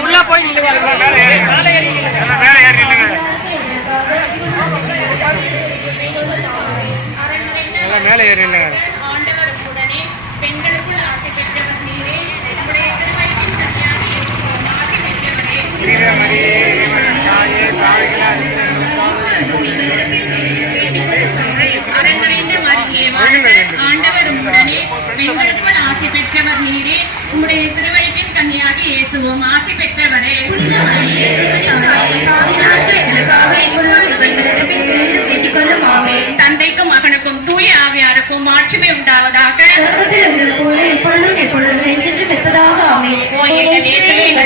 உள்ள போய் மேல ஏறி இல்லைங்க. பெண்களுக்குள் ஆசை பெற்றவர் நீரே, உம்முடைய திருவயிற்றின் கனியாகிய இயேசுவும் ஆசி பெற்றவரே. அரண் நிறைந்த மரியே வாழ்க, ஆண்டவர் உம்முடனே, பெண்களுக்குள் ஆசி பெற்றவர் நீரே, உம்முடைய திருவயிற்றின் கனியாகிய இயேசுவும் ஆசி பெற்றவரே. தந்தைக்கும் மகனுக்கும் தூய ஆவியாருக்கும் மாட்சிமை உண்டாவதாக.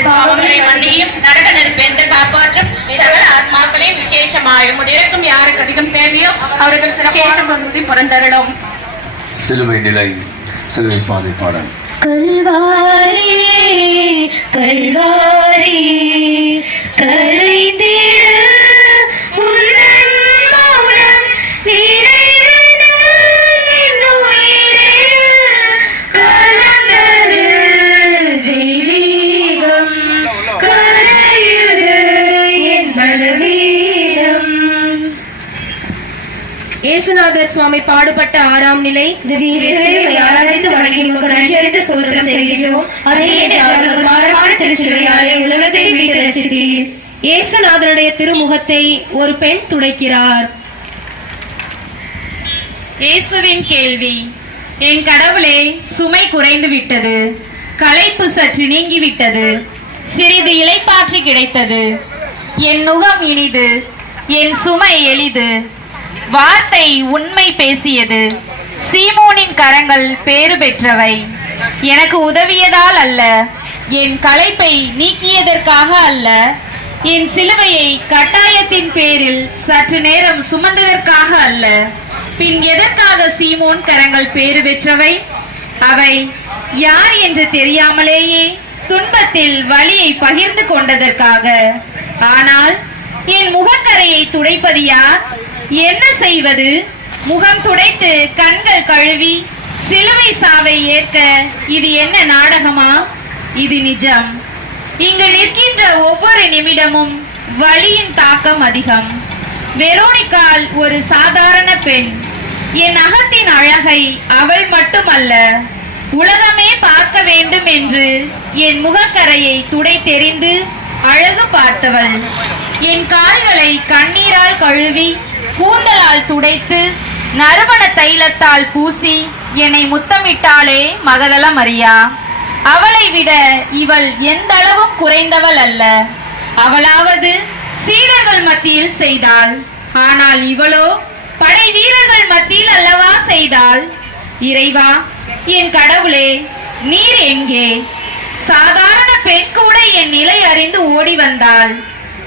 பாவங்களை மன்னியும், நரக நெருப்பென்று காப்பாற்றும் சகல ஆத்மாக்களையும் விசேஷமாயும் முதலிற்கும் யாருக்கு அதிகம் தேவையோ அவர்கள் விசேஷம் பிறந்தருளும். சிலுவை நிலை, சிலுவை பாதை பாடல். கல்வாரி கல்வாரி கலைந்திட உந்தன் மௌனம் இயேசுநாதர் சுவாமி பாடுபட்ட 6ஆம் நிலை. திவ்ய இயேசுவே, உம்மை ஆராதித்து வணங்கி உமக்கு நன்றி அறிந்து ஸ்தோத்திரம் செய்கின்றோம். அதே அவர் பாரமான திருச்சிலுவையாலே உலகத்தை மீட்டு ரட்சித்தீர். இயேசுநாதருடைய திருமுகத்தை ஒரு பெண் துடைக்கிறார். இயேசுவின் கேள்வி. என் கடவுளே, சுமை குறைந்து விட்டது, களைப்பு சற்று நீங்கிவிட்டது, சிறிது இளைப்பாற்றி கிடைத்தது. என் நுகம் இனிது, என் சுமை எளிது. வார்த்தை உண்மை பேசியது. சீமோனின் கரங்கள் பேறு பெற்றவை. எனக்கு உதவியதால் அல்ல, என் களைப்பை நீக்கியதற்காக அல்ல, என் சிலுவையை கட்டாயத்தின் பேரில் சற்று நேரம் சுமந்ததற்காக அல்ல. பின் எதற்காக சீமோன் கரங்கள் பேறு பெற்றவை? அவை யார் என்று தெரியாமலேயே துன்பத்தில் வலியை பகிர்ந்து கொண்டதற்காக. ஆனால் என் முகக்கரையை துடைப்பது யார்? என்ன செய்வது? முகம் துடைத்து கண்கள் கழுவி சிலுவை சாவை ஏற்க இது என்ன நாடகமா? இது நிஜம். இங்கு நிற்கின்ற ஒவ்வொரு நிமிடமும் வலியின் தாக்கம் அதிகம். வெரோனிகாள் ஒரு சாதாரண பெண். என் அகத்தின் அழகை அவள் மட்டுமல்ல, உலகமே பார்க்க வேண்டும் என்று என் முகக்கரையை துடைத்தெறிந்து அழகு பார்த்தவள். என் கால்களை கண்ணீரால் கழுவி கூந்தலால் துடைத்து நறுமண தைலத்தால் பூசி என்னை முத்தமிட்டாளே மகதல மரியா. அவளை விட இவள் எந்த அளவும் குறைந்தவள் அல்ல. அவளாவது சீடர்கள் மத்தியில் செய்தாள், ஆனால் இவளோ படை வீரர்கள் மத்தியில் அல்லவா செய்தாள். இறைவா, என் கடவுளே, நீர் எங்கே? சாதாரண பெண் கூட என் நிலை அறிந்து ஓடி வந்தாள்.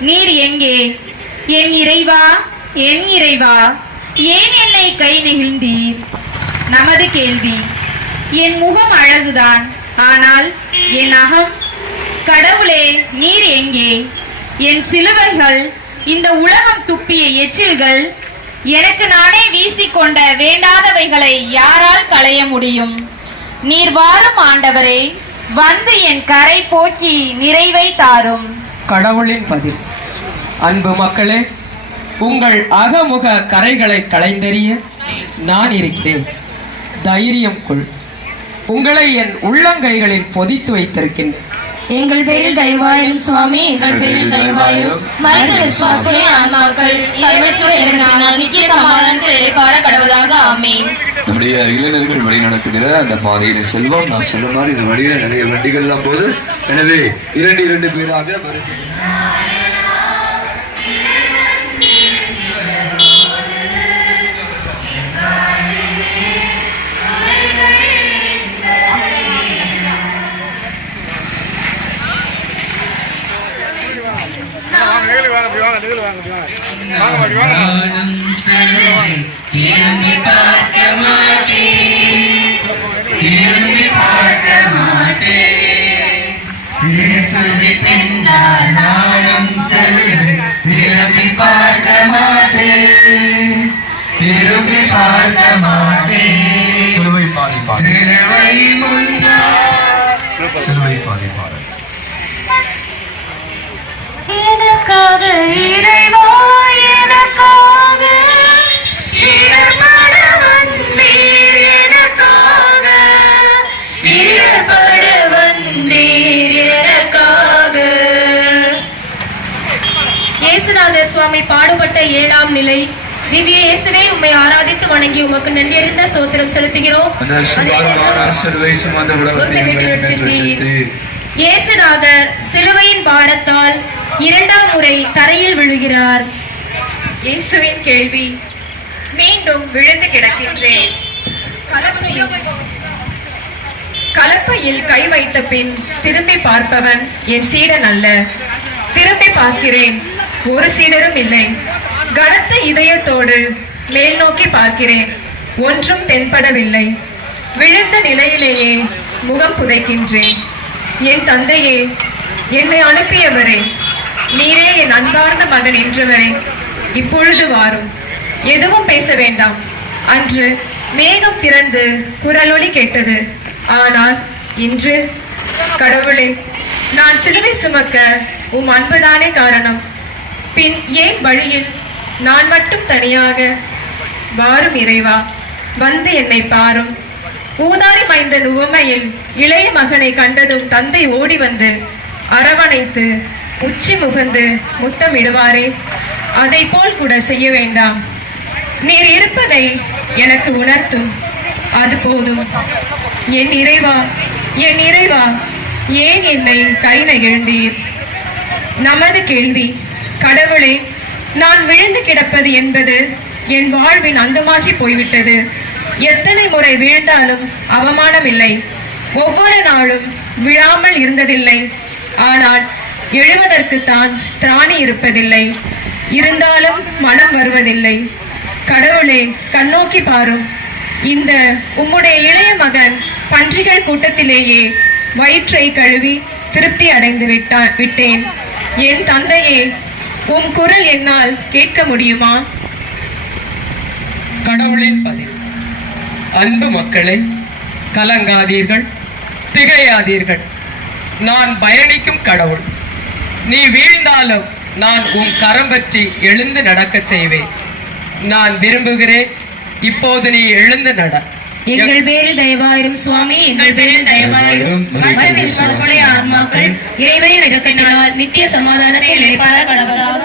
நீர் எங்கே? என் இறைவா, என் இறைவா, ஏன் என்னை கை நெகிழ்ந்தீர்? நமது கேள்வி. என் முகம் அழகுதான், ஆனால் என் அகம்? கடவுளே, நீர் எங்கே? என் சிலுவைகள், இந்த உலகம் துப்பிய எச்சில்கள், எனக்கு நானே வீசிக்கொண்ட வேண்டாதவைகளை யாரால் களைய முடியும்? நீர் வாரும் ஆண்டவரே, வந்து என் கரை போக்கி நிறைவை தாரும். கடவுளின் பதில். அன்பு மக்களே, உங்கள் அகமுக கரைகளை களைந்தெறிய நான் இருக்கிறேன். தைரியம் கொள். உங்களை என் உள்ளங்கைகளில் பொதித்து வைத்திருக்கின்றேன். எங்கள் பேரில் தயவாயிரும் சுவாமி, எங்கள் பேரில் தயவாயிரும். மறைந்த விசுவாசமே ஆன்மாக்கள் நித்திய சமாதானத்தில் இளைப்பாற கடவுளாக. ஆமென். நம்முடைய இளைஞர்கள் வழி நடத்துகிற அந்த பாதையில செல்வம். நான் சொல்ற மாதிரி இந்த வழியில நிறைய வண்டிகள் தான் போது. எனவே 2 பேராக வரிசை. எனக்காக இறைவா, எனக்காக இடர்பட வந்தீர், எனக்காக இடர்பட வந்தீர், எனக்காக. இயேசுநாதர் சுவாமி பாடுபட்ட 7ஆம் நிலை. திவ்ய இயேசுவே, உம்மை ஆராதித்து வணங்கி உமக்கு நன்றி அறிந்த ஸ்தோத்திரம் செலுத்துகிறோம். இயேசுநாதர் சிலுவையின் பாரத்தால் 2ஆம் முறை தரையில் விழுகிறார். இயேசுவின் கேள்வி. மீண்டும் விழுந்து கிடக்கின்றேன். கலப்பையில் கை வைத்த பின் திரும்பி பார்ப்பவன் என் சீடன் அல்ல. திரும்பி பார்க்கிறேன், ஒரு சீடரும் இல்லை. கனத்த இதயத்தோடு மேல் நோக்கி பார்க்கிறேன், ஒன்றும் தென்படவில்லை. விழுந்த நிலையிலேயே முகம் புதைக்கின்றேன். என் தந்தையே, என்னை அனுப்பியவரே, நீரே என் அன்பார்ந்த மகன் என்றவரே, இப்பொழுது வாரும். எதுவும் பேச வேண்டாம். அன்று மேகம் திறந்து குரலொலி கேட்டது. ஆனால் இன்று, கடவுளே, நான் சிலுவை சுமக்க உம் அன்புதானே காரணம். பின் ஏன் வழியில் நான் மட்டும் தனியாக? வாரும் இறைவா, வந்து என்னை பாரும். ஊதாரி மைந்தன் உவமையில் இளைய மகனை கண்டதும் தந்தை ஓடி வந்து அரவணைத்து உச்சி முகந்து முத்தமிடுவாரே, அதை போல் கூட செய்ய வேண்டாம். நீர் இருப்பதை எனக்கு உணர்த்தும், அது போதும். என் இறைவா, என் இறைவா, ஏன் என்னை கை நெகிழ்ந்தீர்? நமது கேள்வி, கடவுளே, நான் விழுந்து கிடப்பது என்பது என் வாழ்வின் அந்தமாகி போய்விட்டது. எத்தனை முறை வீழ்ந்தாலும் அவமானம் இல்லை. ஒவ்வொரு நாளும் விழாமல் இருந்ததில்லை. ஆனால் எழுவதற்குத்தான் திராணி இருப்பதில்லை. இருந்தாலும் மனம் வருவதில்லை. கடவுளே, கண்ணோக்கி பாரும். இந்த உம்முடைய இளைய மகன் பன்றிகள் கூட்டத்திலேயே வயிற்றை கழுவி திருப்தி அடைந்து விட்டேன். என் தந்தையே, உம் குரல் என்னால் கேட்க முடியுமா? கடவுளின் பதில். அன்பு மக்களே, கலங்காதீர்கள், திகையாதீர்கள். நான் பயணிக்கும் கடவுள். நீ வீழ்ந்தாலும் நான் உன் கரம் பற்றி எழுந்து நடக்கச் செய்வேன். நான் விரும்புகிறேன், இப்போது நீ எழுந்து நட. எங்கள் பேரில் தயவாயிரும் சுவாமி, எங்கள் பேரில் தயவாயிரும். மற்ற விசுவாசிகளுடைய ஆன்மாக்கள் இறைவனின் இரக்கத்தினால் நித்திய சமாதானத்தை இழைப்பார கடவுளாக.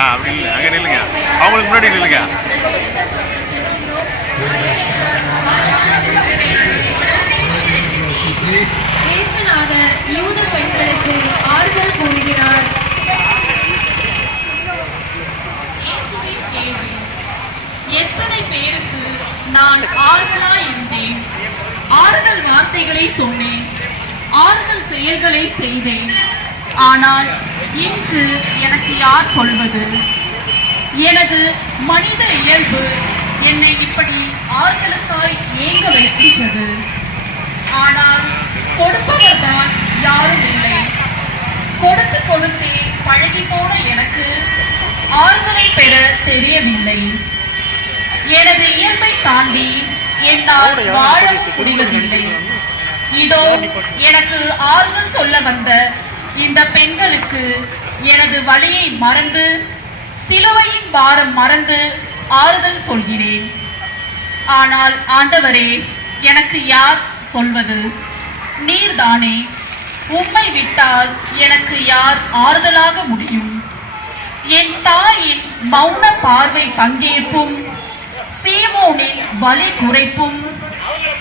அப்படி இல்லை, அங்கே நில்லுங்க, அவங்களுக்கு முன்னாடி நில்லுங்க. இயேசுநாதர் யூத பெண்களுக்கு ஆறுதல் கூறுகிறார். எத்தனை பேருக்கு நான் ஆறுதலாய் இருந்தேன், ஆறுதல் வார்த்தைகளை சொன்னேன், ஆறுதல் செயல்களை செய்தேன். ஆனால் இன்று எனக்கு யார் சொல்வது? எனது மனித இயல்பு என்னை இப்படி ஆறுதலுக்காய் ஏங்க வைக்கின்றது. ஆனால் கொடுப்பவர் தான் யாரும் இல்லை. கொடுத்து கொடுத்தே பழகி போன எனக்கு ஆறுதலை பெற தெரியவில்லை. எனது இயல்பை தாண்டி என்னால் வாழவும் முடிவதில்லை. இதோ எனக்கு ஆறுதல் சொல்ல வந்த இந்த பெண்களுக்கு எனது வலியை மறந்து, சிலுவையின் பாரம் மறந்து ஆறுதல் சொல்கிறேன். ஆனால் ஆண்டவரே, எனக்கு யார் சொல்வது? நீர்தானே. உம்மை விட்டால் எனக்கு யார் ஆறுதலாக முடியும்? என் தாயின் மௌன பார்வை பங்கேற்பும் சீமோனின் வலி குறைப்பும்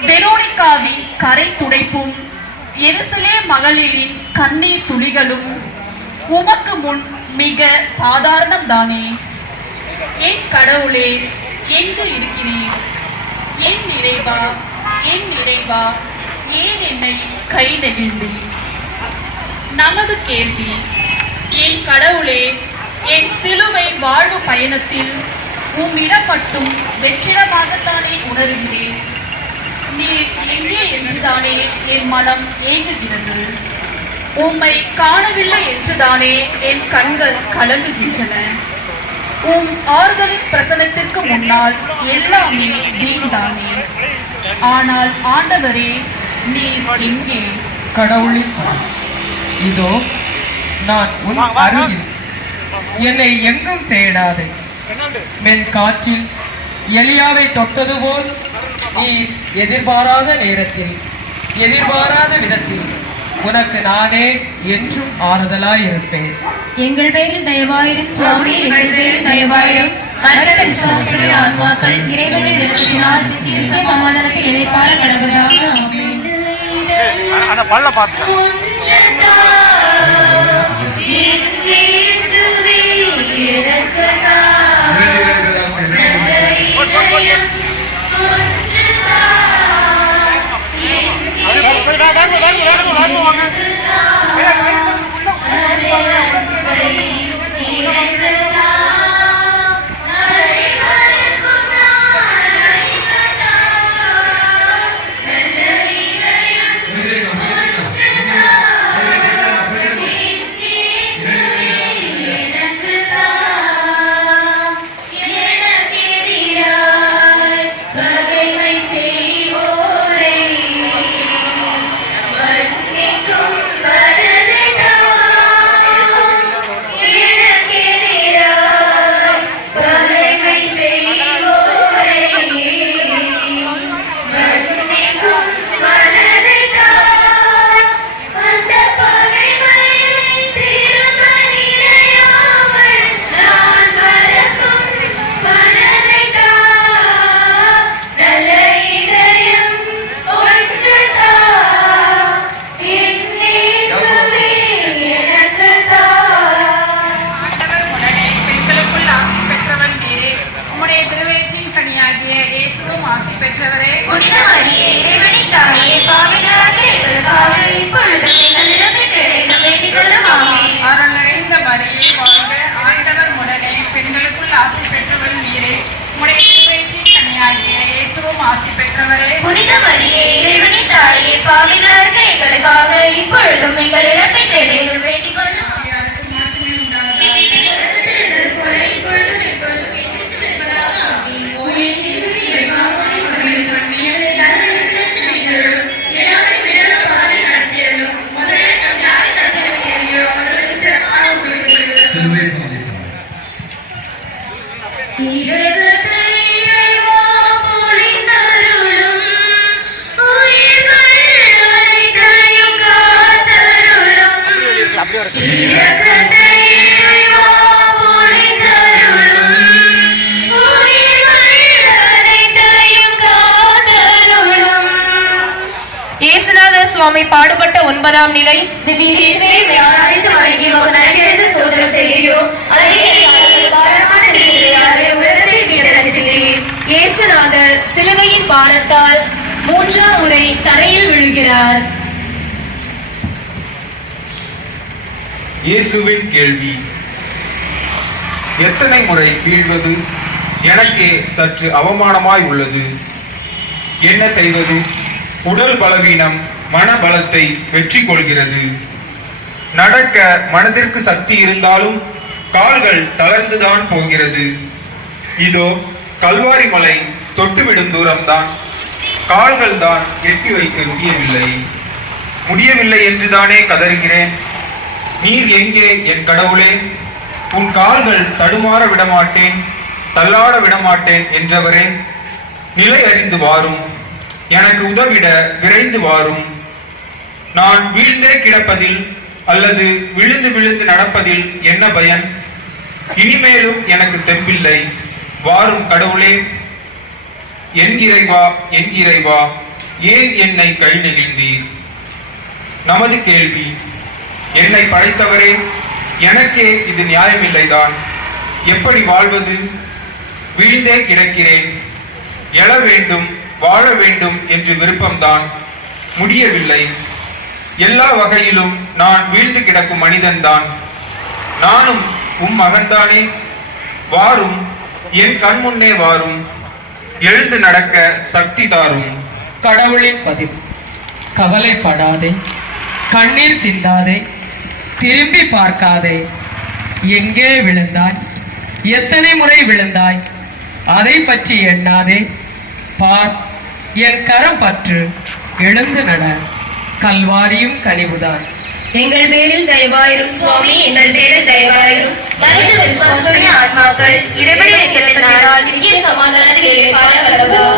வெரோனிகாவின் கரை துடைப்பும் எருசலே மகளிரின் கண்ணீர் துளிகளும் உமக்கு முன் மிக சாதாரணம் தானே. என் கடவுளே, எங்கு இருக்கிறீர்? என் இறைவா, என் இறைவா, ஏன் என்னை கை நெகிழ்ந்தீர்? நமது கேள்வி, என் கடவுளே, என் சிலுவை வாழ்வு பயணத்தில் உம்மிடம் மட்டும் வெற்றிடமாகத்தானே உணர்கிறேன். நீர் எங்கே என்றுதானே என் மனம் ஏங்குகிறது. உம்மை காணவில்லை என்றுதானே என் கண்கள் கலங்குகின்றன. உம் ஆறுதலின் பிரசனத்திற்கு முன்னால் எல்லாமே வீண்தானே. ஆனால் ஆண்டவரே, நீர் எங்கே? கடவுளின் இதோ நான் உன் அருகில், என்னை எங்கும் தேடாதே. மென் காற்றில் எலியாவை தொட்டது போல் நீர் எதிர்பாராத நேரத்தில், எதிர்பாராத விதத்தில் உனக்கு நானே என்றும் ஆறுதலாய் இருப்பேன். எங்கள் பேரில் தயவாயிரும் சுவாமி, எங்கள் பேரில் தயவாயிரும். மரண விசுவாசிகளுடைய ஆன்மாக்கள் இறைவனுடைய இரக்கத்தினால் நித்திய சமாதானத்தில் இளைப்பாற கடவுளாக. ஆமென். அந்த பல்ல பார்த்து புனித மரியே, இறைவனின் தாயே, பாவிகளாகிய எங்களுக்காக இப்பொழுதும் எங்கள் இறப்பின் வேளையிலும் வேண்டிக் கொள்ளும். இயேசுநாதர் சுவாமி பாடுபட்ட 9ஆம் நிலை. இயேசுநாதர் சிலுவையின் பாரத்தால் 3ஆம் முறை தரையில் விழுகிறார். இயேசுவின் கேள்வி, எத்தனை முறை வீழ்வது? எனக்கே சற்று அவமானமாய் உள்ளது. என்ன செய்வது? உடல் பலவீனம் மன பலத்தை வெற்றி கொள்கிறது. நடக்க மனதிற்கு சக்தி இருந்தாலும் கால்கள் தளர்ந்துதான் போகிறது. இதோ கல்வாரி மலை தொட்டுவிடும் தூரம்தான், கால்கள் தான் எட்டி வைக்க முடியவில்லை என்றுதானே கதறுகிறேன். நீர் எங்கே என் கடவுளே? உன் கால்கள் தடுமாற விடமாட்டேன், தள்ளாட விடமாட்டேன் என்றவரே, நிலை அறிந்து வாரும், எனக்கு உதவிட விரைந்து வாரும். நான் வீழ்ந்தே கிடப்பதில் அல்லது விழுந்து விழுந்து நடப்பதில் என்ன பயன்? இனிமேலும் எனக்கு தெம்பில்லை. வாரும் கடவுளே, என் இறைவா, என் இறைவா, ஏன் என்னை கை நெகிழ்ந்தீர்? நமது கேள்வி, என்னை படைத்தவரே, எனக்கே இது நியாயமில்லைதான். எப்படி வாழ்வது? வீழ்ந்தே கிடக்கிறேன். எழ வேண்டும், வாழ வேண்டும் என்று விருப்பம்தான், முடியவில்லை. எல்லா வகையிலும் நான் வீழ்ந்து கிடக்கும் மனிதன்தான். நானும் மகன்தானே. வாரும், என் கண் முன்னே வாரும், எழுந்து நடக்க சக்தி தாரும். கடவுளின் பதிவு. கவலைப்படாதே, கண்ணீர் சிந்தாதே, திரும்பி பார்க்காதே. எங்கே விழுந்தாய்? எத்தனை முறை விழுந்தாய்? அதை பற்றி எண்ணாதே. பார், என் கரம் பற்று, எழுந்து நட. கல்வாரியும் கனிவுதான். எங்கள் பேரில் தயவாயிரும் சுவாமி, எங்கள் பேரில் தயவாயிரும். மனித விசுவாசமுடைய ஆன்மாக்கள் இறைவனை இரக்கத்தினால் நித்திய சமாதானத்தில் இளைப்பாற கடவுளாக.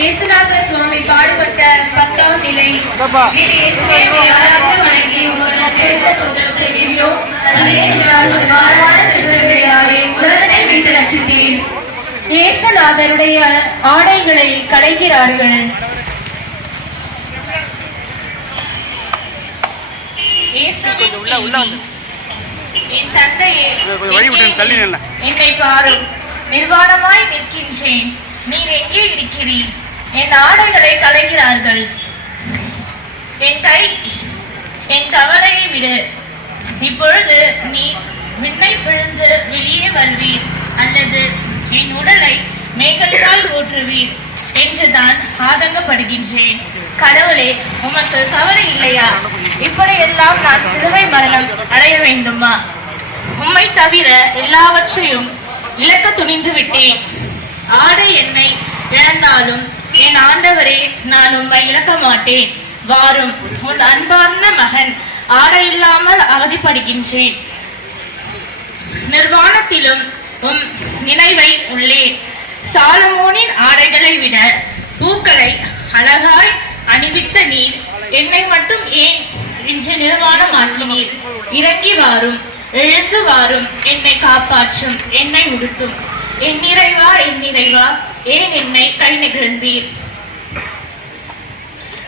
இயேசுநாத சுவாமி பாடுபட்ட 10ஆம் நிலை. இயேசுவை ஆராய்ந்து வணங்கி உமக்கு ஸ்தோத்திரம் செய்கின்றோம். உலகத்தை மீட்டு ரட்சித்தீர். இயேசுநாதருடைய ஆடைகளை களைகிறார்கள். என் தந்தையே, என்னை பாரும். நிர்வாணமாய் நிற்கின்றேன். நீர் எங்கே இருக்கிறீர்? என் ஆடைகளை களைகிறார்கள். என் கவலையை விடு. இப்பொழுது நீ விண்ணை பிழுந்து வெளியே வருவீர், அல்லது என் உடலை மேகத்தால் ஊற்றுவீர் என்றுதான் ஆதங்கப்படுகின்றேன். கடவுளே, உமக்கு கவலை இல்லையா? இப்படியெல்லாம் நான் சிலுவை மரணம் அடைய வேண்டுமா? உம்மை தவிர எல்லாவற்றையும் இழக்க துணிந்து விட்டேன். ஆடை என்னை இழந்தாலும் என் ஆண்டவரே, நான் உம்மை இழக்க மாட்டேன். வாரும், உன் அன்பார்ந்த மகன் ஆடை இல்லாமல் அவதிப்படுகின்றேன். நிர்வாணத்திலும் உம் நினைவை உள்ளேன். சாலமோனின் ஆடைகளை விட பூக்களை அழகாய் அணிவித்த நீர் என்னை மட்டும் ஏன் இன்று நிர்வாணமாக்கினீர்? இறங்கி வாரும், எழுந்து வாரும், என்னை காப்பாற்றும், என்னை உடுத்தும். என் நிறைவா, என் நிறைவா, ஏன் என்னை கை நெகிழ்ந்தீர்?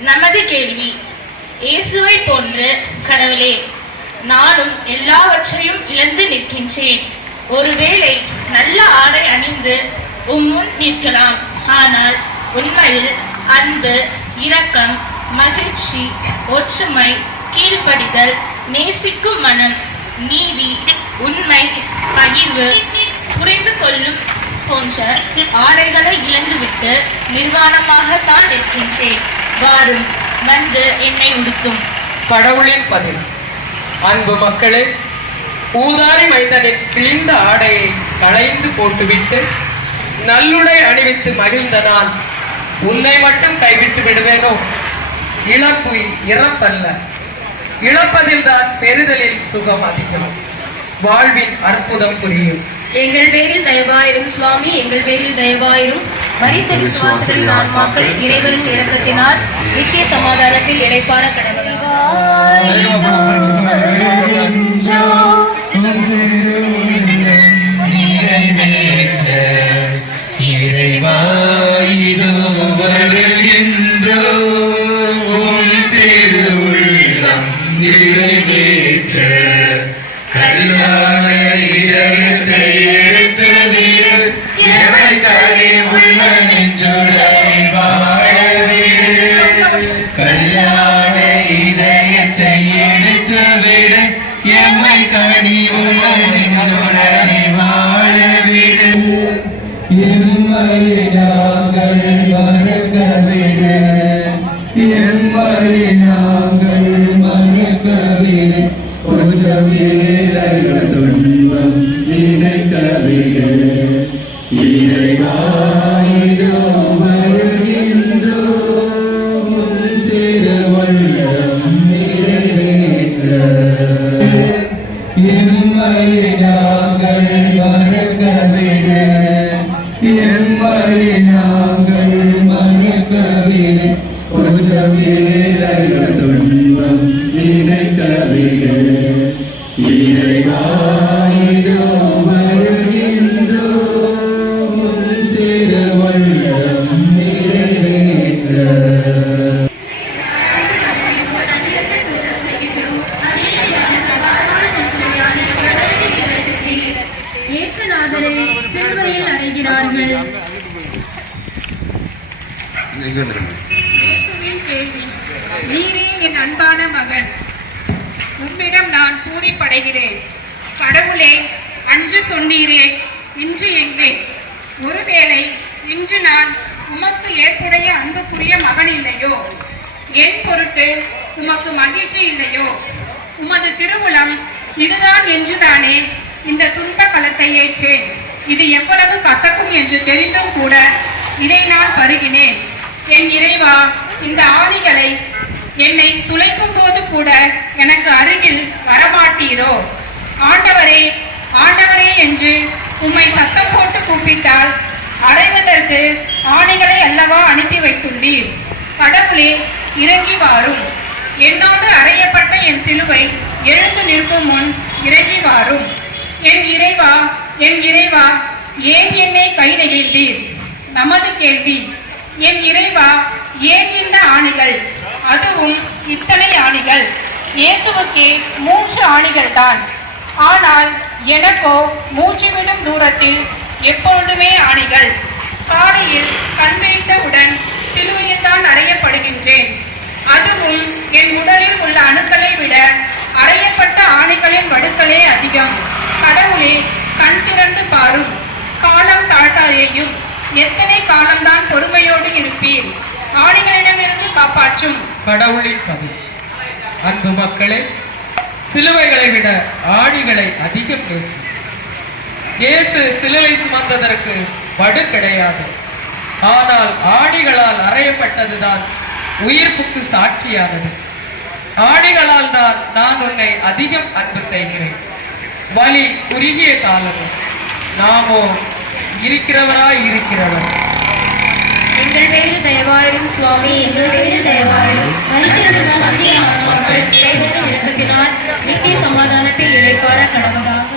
நமது கேள்வி, இயேசுவை போன்று கடவுளே, நானும் எல்லாவற்றையும் இழந்து நிற்கின்றேன். ஒருவேளை நல்ல ஆடை அணிந்து முன் நிற்கலாம். ஆனால் உண்மையில் அன்பு, இரக்கம், மகிழ்ச்சி, ஒற்றுமை, கீழ்ப்படிதல், நேசிக்கும் மனம், நீதி, உண்மை, பகிர்வு, புரிந்து கொள்ளும் போன்ற ஆடைகளை இழந்துவிட்டு நிர்வாணமாகத்தான் இருக்கின்றேன். வாரும், வந்து என்னை உடுத்தும். கடவுளின் பதில். அன்பு மக்களே, ஊதாரி மைந்தனின் கிழிந்த ஆடையை களைந்து போட்டுவிட்டு நல்லுடை அணிவித்து மகிழ்ந்த நான் உன்னை மட்டும் கைவிட்டு விடுவேனோ? இழப்பு இறப்பல்ல, இழப்பதில்தான் பெறுதலில் சுகம் அதிகம். வாழ்வின் அற்புதம் புரியும். எங்கள் பேரில் தயவாயிரும் சுவாமி, எங்கள் பேரில் தயவாயிரும். மரித்த விசுவாசிகளின் ஆன்மாக்கள் இறைவனின் இரக்கத்தினால் நித்திய சமாதானத்தில் இளைப்பாற கடவுளாக. கல்லான இதயத்தை எடுத்தது இயேசுநாதரை சிலுவையில் அறைகிறார்கள். இயேசுவின் கேள்வி: நீரே என் அன்பான மகன், உம்மிடம் நான் பூரிப்படைகிறேன். கடவுளே, அன்று சொன்னீரே, இன்று எங்கே? ஒருவேளை இன்று நான் உமக்கு ஏற்புடைய அன்புக்குரிய மகன் இல்லையோ? என் பொருட்டு உமக்கு மகிழ்ச்சி இல்லையோ? உமது திருவுளம் இதுதான் என்றுதானே இந்த துன்ப களத்தை ஏற்றேன். இது எவ்வளவு கசக்கும் என்று தெரிந்தும் கூட இதை நான் பருகினேன். என் இறைவா, இந்த ஆணிகளை என்னை துளைக்கும் போது கூட எனக்கு அருகில் வரமாட்டீரோ? ஆண்டவரே, ஆண்டவரே என்று உம்மை சத்தம் போட்டு கூப்பிட்டால் அறைவதற்கு ஆணைகளை அல்லவா அனுப்பி வைத்துள்ளீர். கடவுளே, இறங்கி வாரும். என்னோடு அறையப்பட்ட என் சிலுவை எழுந்து நிற்கும் முன் இறங்கி வாரும். என் இறைவா, என் இறைவா, ஏன் என்னை கை நெகிழ்ந்தீர்? நமது கேள்வி: என் இறைவா, ஏன் இந்த ஆணிகள், அதுவும் இத்தனை ஆணிகள்? இயேசுவுக்கே 3 ஆணிகள் தான், ஆனால் எனக்கோ மூச்சு விடும் தூரத்தில் எப்பொழுதுமே ஆணிகள். காலையில் கண் விழித்தவுடன் சிலுவையில் தான் அறையப்படுகின்றேன். அதுவும் என் உடலில் உள்ள அணுக்களை விட அறையப்பட்ட ஆணிகளின் வடுக்களே அதிகம். கடவுளே, கண் திறந்து பாரும். காலம் தாழ்த்தாதேயும். எத்தனை காலம்தான் பொறுமையோடு இருப்பீர்? ஆணிகளிடமிருந்து காப்பாற்றும். கடவுளின் கதை. அன்பு மக்களே, சிலுவைகளை விட ஆணிகளை அதிகம் நேசி. இயேசு சிலுவை சுமந்ததற்கு வடு கிடையாது, ஆனால் ஆணிகளால் அறையப்பட்டதுதான் உயிர்ப்புக்கு சாட்சியானது. ஆணிகளால் தான் நான் உன்னை அதிகம் அன்பு செய்கிறேன். வலி குறுகிய காலமும், நாமோ இருக்கிறவராய் இருக்கிறவர். எங்கள் பேரில் தயவாயிரும் சுவாமி, எங்கள் பேரில் தயவாயிரும். இறைவனின் இரக்கத்தினால் நித்திய சமாதானத்தில் இளைப்பாற கடவுளாக.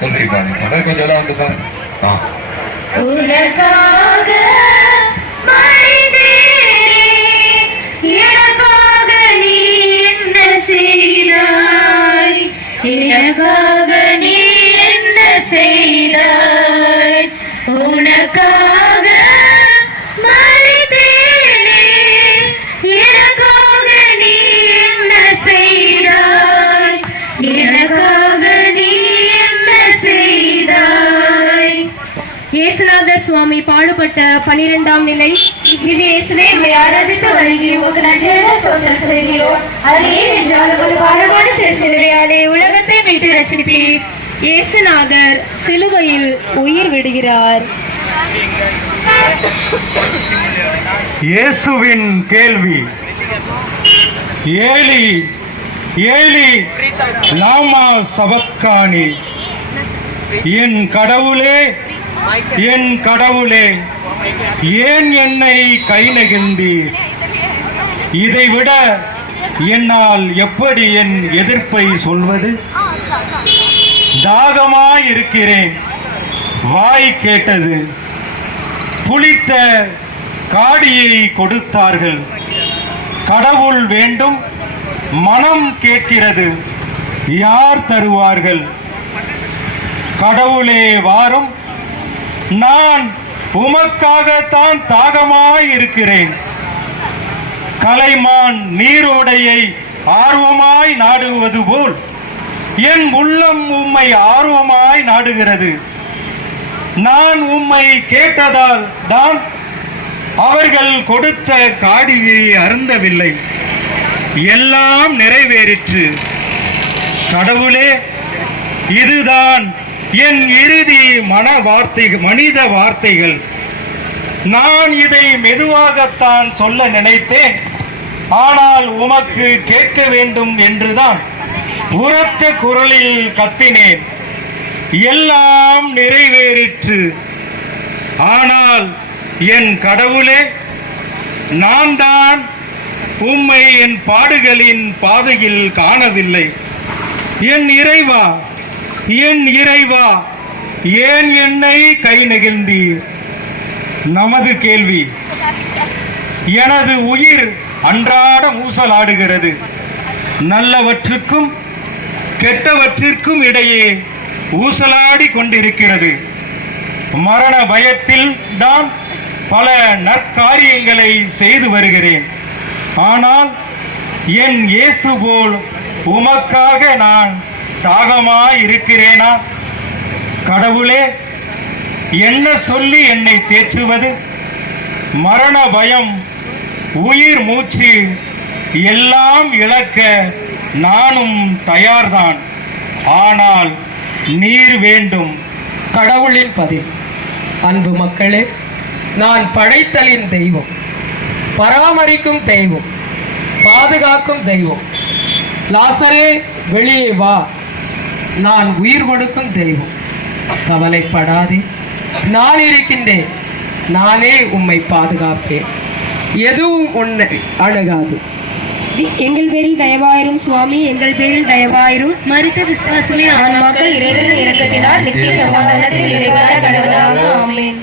சொல்லை பாடல் கொஞ்சம் வந்து பாரு. உனக்காக எனக்காக நீ என்ன செய்தாய்? எனக்காக நீ என்ன செய்தாய்? உனக்காக மறித்தேனே, எனக்காக நீ என்ன செய்தாய்? எனக்காக நீ என்ன செய்தாய்? இயேசுநாதர் சுவாமி பாடுபட்ட 12ஆம் நிலை. இது இயேசுவே, உம்மை ஆராதித்து வருகிறோம், உமக்கு நன்றியோடு ஸ்தோத்திரம் செய்கிறோம். அது ஏனென்றால் உமது பாடுபாடு திருச்சிலுவையாலே உலகத்தை மீட்டு ரட்சிப்பீர். இயேசுநாதர் சிலுவையில் உயிர் விடுகிறார். இயேசுவின் கேள்வி: ஏலி ஏலி லாமா சபக்கானி. என் கடவுளே, என் கடவுளே, ஏன் என்னை கை நெகிழ்ந்தீர்? இதைவிட என்னால் எப்படி என் எதிர்ப்பை சொல்வது? தாகமாயிருக்கிறேன், வாய் கேட்டது. புளித்த காடியை கொடுத்தார்கள். கடவுள் வேண்டும், மனம் கேட்கிறது, யார் தருவார்கள்? கடவுளே வாரும், நான் உமக்காகத்தான் தாகமாயிருக்கிறேன். கலைமான் நீரோடையை ஆர்வமாய் நாடுவது போல் என் உள்ளம் உம்மை ஆர்வமாய் நாடுகிறது. நான் உம்மை கேட்டதால் தான் அவர்கள் கொடுத்த காடியை அருந்தவில்லை. எல்லாம் நிறைவேறிற்று. கடவுளே, இதுதான் என் இறுதி மனித வார்த்தைகள். நான் இதை மெதுவாகத்தான் சொல்ல நினைத்தேன், ஆனால் உமக்கு கேட்க வேண்டும் என்றுதான் உரத்த குரலில் கத்தினேன். எல்லாம் நிறைவேறிற்று. ஆனால் என் கடவுளே, நான் தான் உம்மை என் பாடுகளின் பாதையில் காணவில்லை. என் இறைவா, என் இறைவா, ஏன் என்னை கை நெகிழ்ந்தீர்? நமது கேள்வி. எனது உயிர் அன்றாட ஊசலாடுகிறது. நல்லவற்றுக்கும் கெட்டவற்றிற்கும் இடையே ஊசலாடி கொண்டிருக்கிறது. மரண பயத்தில் தான் பல நற்காரியங்களை செய்து வருகிறேன். ஆனால் என் இயேசு போல் உமக்காக நான் தாகமாய் இருக்கிறேனா? கடவுளே, என்ன சொல்லி என்னை தேற்றுவது? மரண பயம், உயிர் மூச்சு எல்லாம் இழக்க நானும் தயார்தான். ஆனால் நீர் வேண்டும். கடவுளின் பதில். அன்பு மக்களே, நான் படைத்தலின் தெய்வம், பராமரிக்கும் தெய்வம், பாதுகாக்கும் தெய்வம். லாசரே, வெளியே வா. நான் உயிர் கொடுக்கும் தெய்வம். கவலைப்படாதே, நான் இருக்கின்றேன். நானே உம்மை பாதுகாப்பேன். எதுவும் உன்னை அணுகாது. எங்கள் பேரில் தயவாயிரும் சுவாமி, எங்கள் பேரில் தயவாயிரும். மரித்த விசுவாசிகளின் ஆன்மாக்கள் இறைவனின் இரக்கத்தினால் நித்திய சமாதானத்தில் இறைவார கடவுளாக. ஆமென்.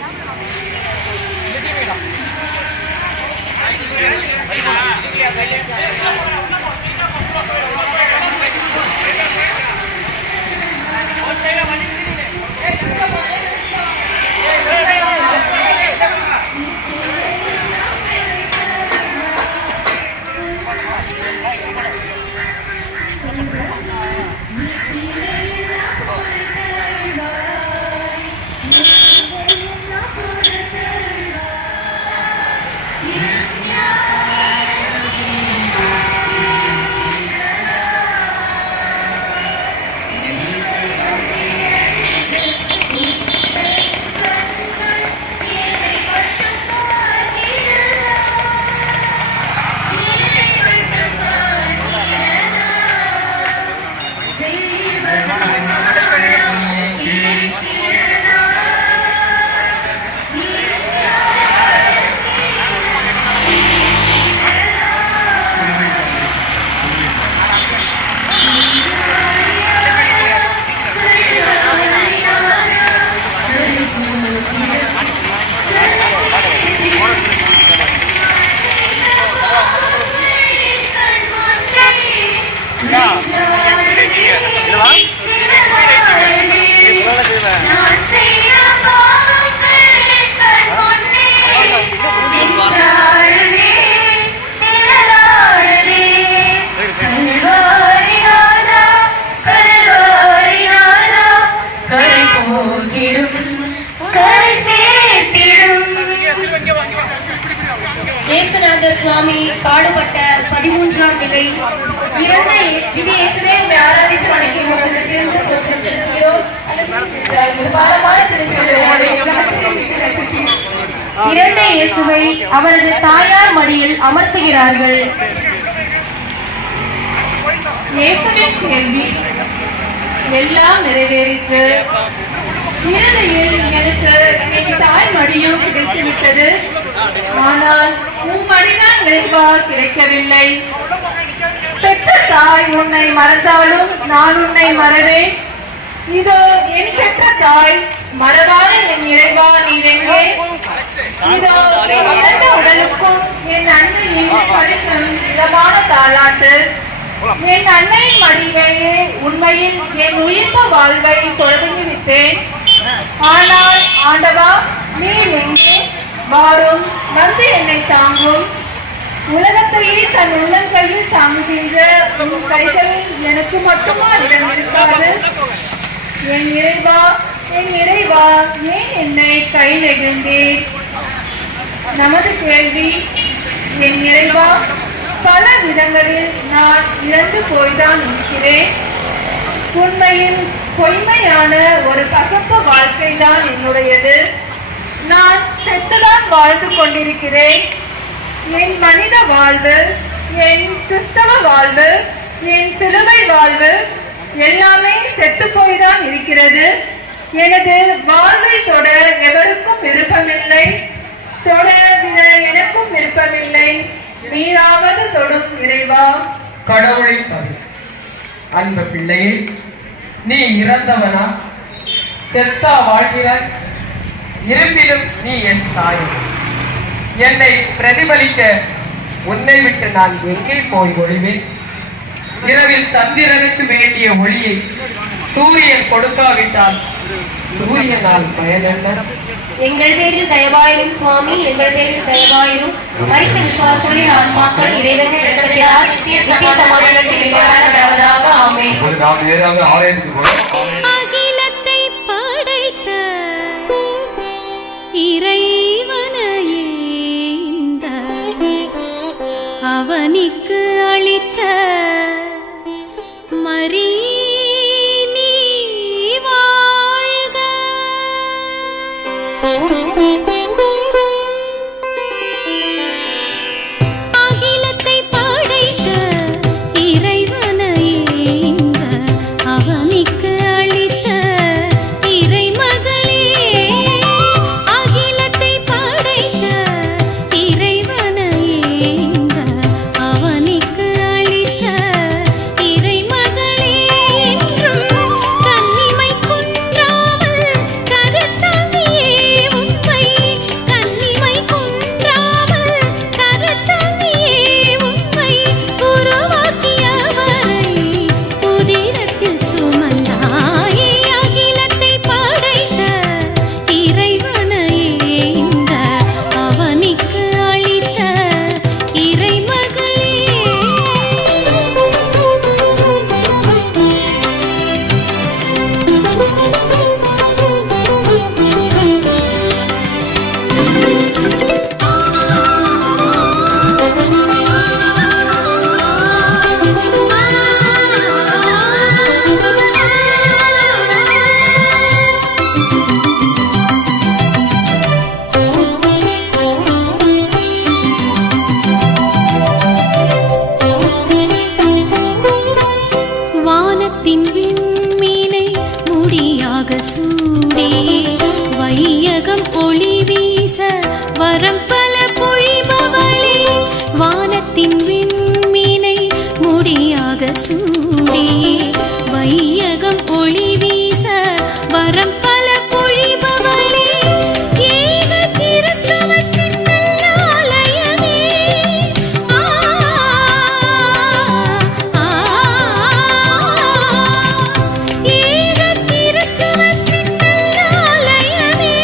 இயேசுநாதர் சுவாமி பாடுபட்ட 13ஆம் நிலை. இயேசுவே உம்மை ஆராதித்து வணங்குகிறோம். உம்மை சேர்ந்து ஸ்தோத்திரம் செலுத்துகிறோம். இரண்டை இயேசுவை அவரது தாயார் மடியில் அமர்த்துகிறார்கள். இயேசுவின் கேள்வி எல்லாம் நிறைவேறிற்று. இறுதியில் எனக்கு என் தாய் மடியும் கிடைத்துவிட்டது. ஆனால் உன் மடிதான் நிறைவா கிடைக்கவில்லை. பெற்ற தாய் உன்னை மறந்தாலும் நான் உன்னை மறவேன். இதோ என் பெற்ற தாய், மறவாத என் இறைவா நீரெங்கே? இதோ என் இறந்த உடலுக்கும் என் அன்னையின் பரிசும் இதமான தாளாட்டு. என் அன்னையின் மடியிலேயே உண்மையில் என் உயிர்த்த வாழ்வை தொடங்கிவிட்டேன். ஆனால் ஆண்டவா, நீர் எங்கே? வாரும், வந்து என்னை தாங்கும். உலகத்தையே தன் உள்ளங்கையில் தாங்குகின்ற உன் கைகளில் எனக்கு மட்டுமா இடம் இருக்காது? என் இறைவா, என் இறைவா, ஏன் என்னை கை நெகிழ்ந்தீர்? நமது கேள்வி, என் இறைவா, பல விதங்களில் நான் இறந்து போய்தான் இருக்கிறேன். உண்மையில் பொய்மையான ஒரு கசப்பு வாழ்க்கை தான் என்னுடையது. நான் செத்துதான் வாழ்ந்து கொண்டிருக்கிறேன். என் மனித வாழ்வு, என் கிறிஸ்தவ வாழ்வு, என் சிலுவை வாழ்வு எல்லாமே செத்து போய்தான் இருக்கிறது. எனது வாழ்வை தொட எவருக்கும் விருப்பமில்லை, தொட எனக்கும் விருப்பமில்லை. நீராவது தொடும் இறைவா. கடவுளின் பதி. அன்பு பிள்ளையே, நீ இறந்தவனா செத்தா வாழ்கிறாய்? இருப்பினும் நீ என் தாய். என்னை பிரதிபலிக்க உன்னை விட்டு நான் எங்கே போய் ஒளிவேன்? இரவில் சந்திரனுக்கு வேண்டிய ஒளியை சூரியன் கொடுக்காவிட்டால் சூரியனால் பயனென்ன? எங்கள் பேரில் தயவாயிரும் சுவாமி, எங்கள் பேரில் தயவாயிரும். மரித்த விசுவாசங்களின் ஆன்மாக்கள் இறைவனின் இரக்கத்தினால் நித்திய சமாதானத்தில் இடைவதாக. ஆமென். நாம் நேராக ஆலயத்துக்கு போறோம். அகிலத்தை படைத்த இறைவனையே இந்த அவனிக்கு அளித்த மரி நீ வாழ்க. அகிலத்தை படைத்த இறைவனையே இந்த அவனிக்கு அளித்த இறைமகளே. அகிலத்தை படைத்த இறைவனையே இந்த அவனிக்கு அளித்த இறைமகளே. என்றும் கன்னிமை குன்றாமல் கருத்தாங்கியே உம்மை, கன்னிமை குன்றாமல் கருத்தாங்கியே உம்மை உருவாக்கியவரை உதிரத்தில் சுமந்தாயே. அகிலத்தை படைத்த இறைவனையே இந்த அவனிக்கு அளித்த இறைமகளே. வானத்தின் விண்மீனை முடியாக சூடி வையகம் ஒளி வீச வரம் பல பொழிபவளே. வானத்தின் விண்மீனை முடியாக சூடி வையகம் ஒளி வீச வரம் பல பொழிபவளே. ஏக திருத்தவத்தின் நல்லாலயமே. ஏக திருத்தவத்தின் நல்லாலயமே.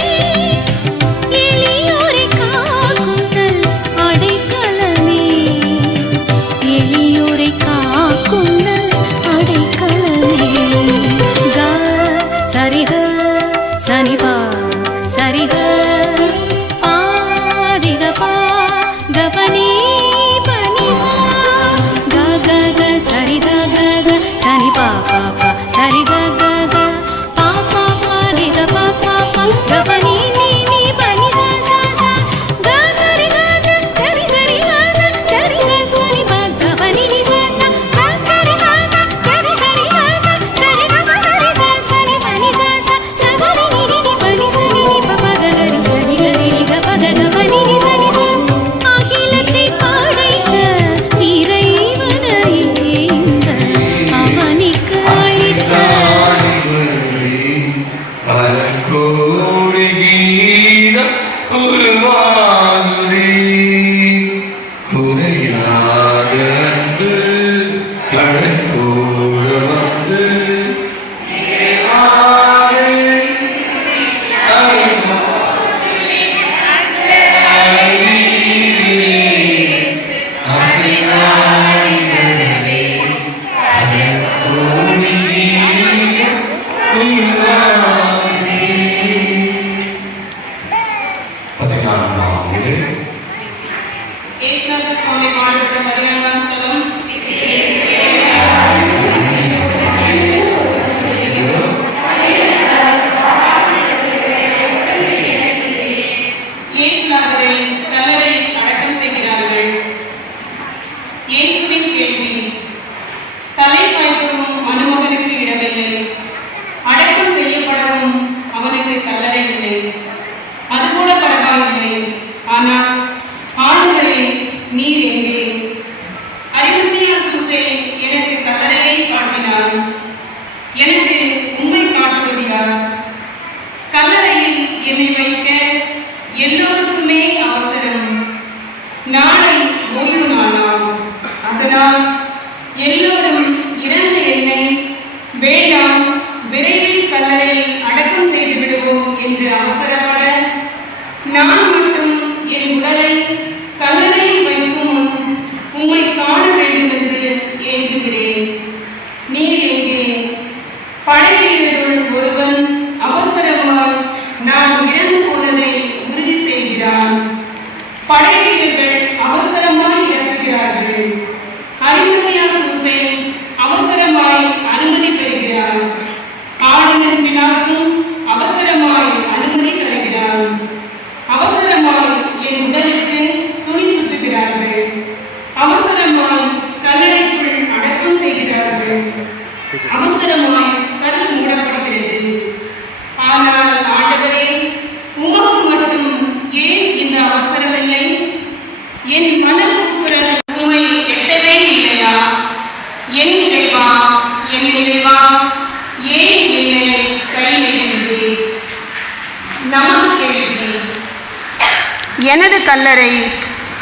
எனது கல்லறை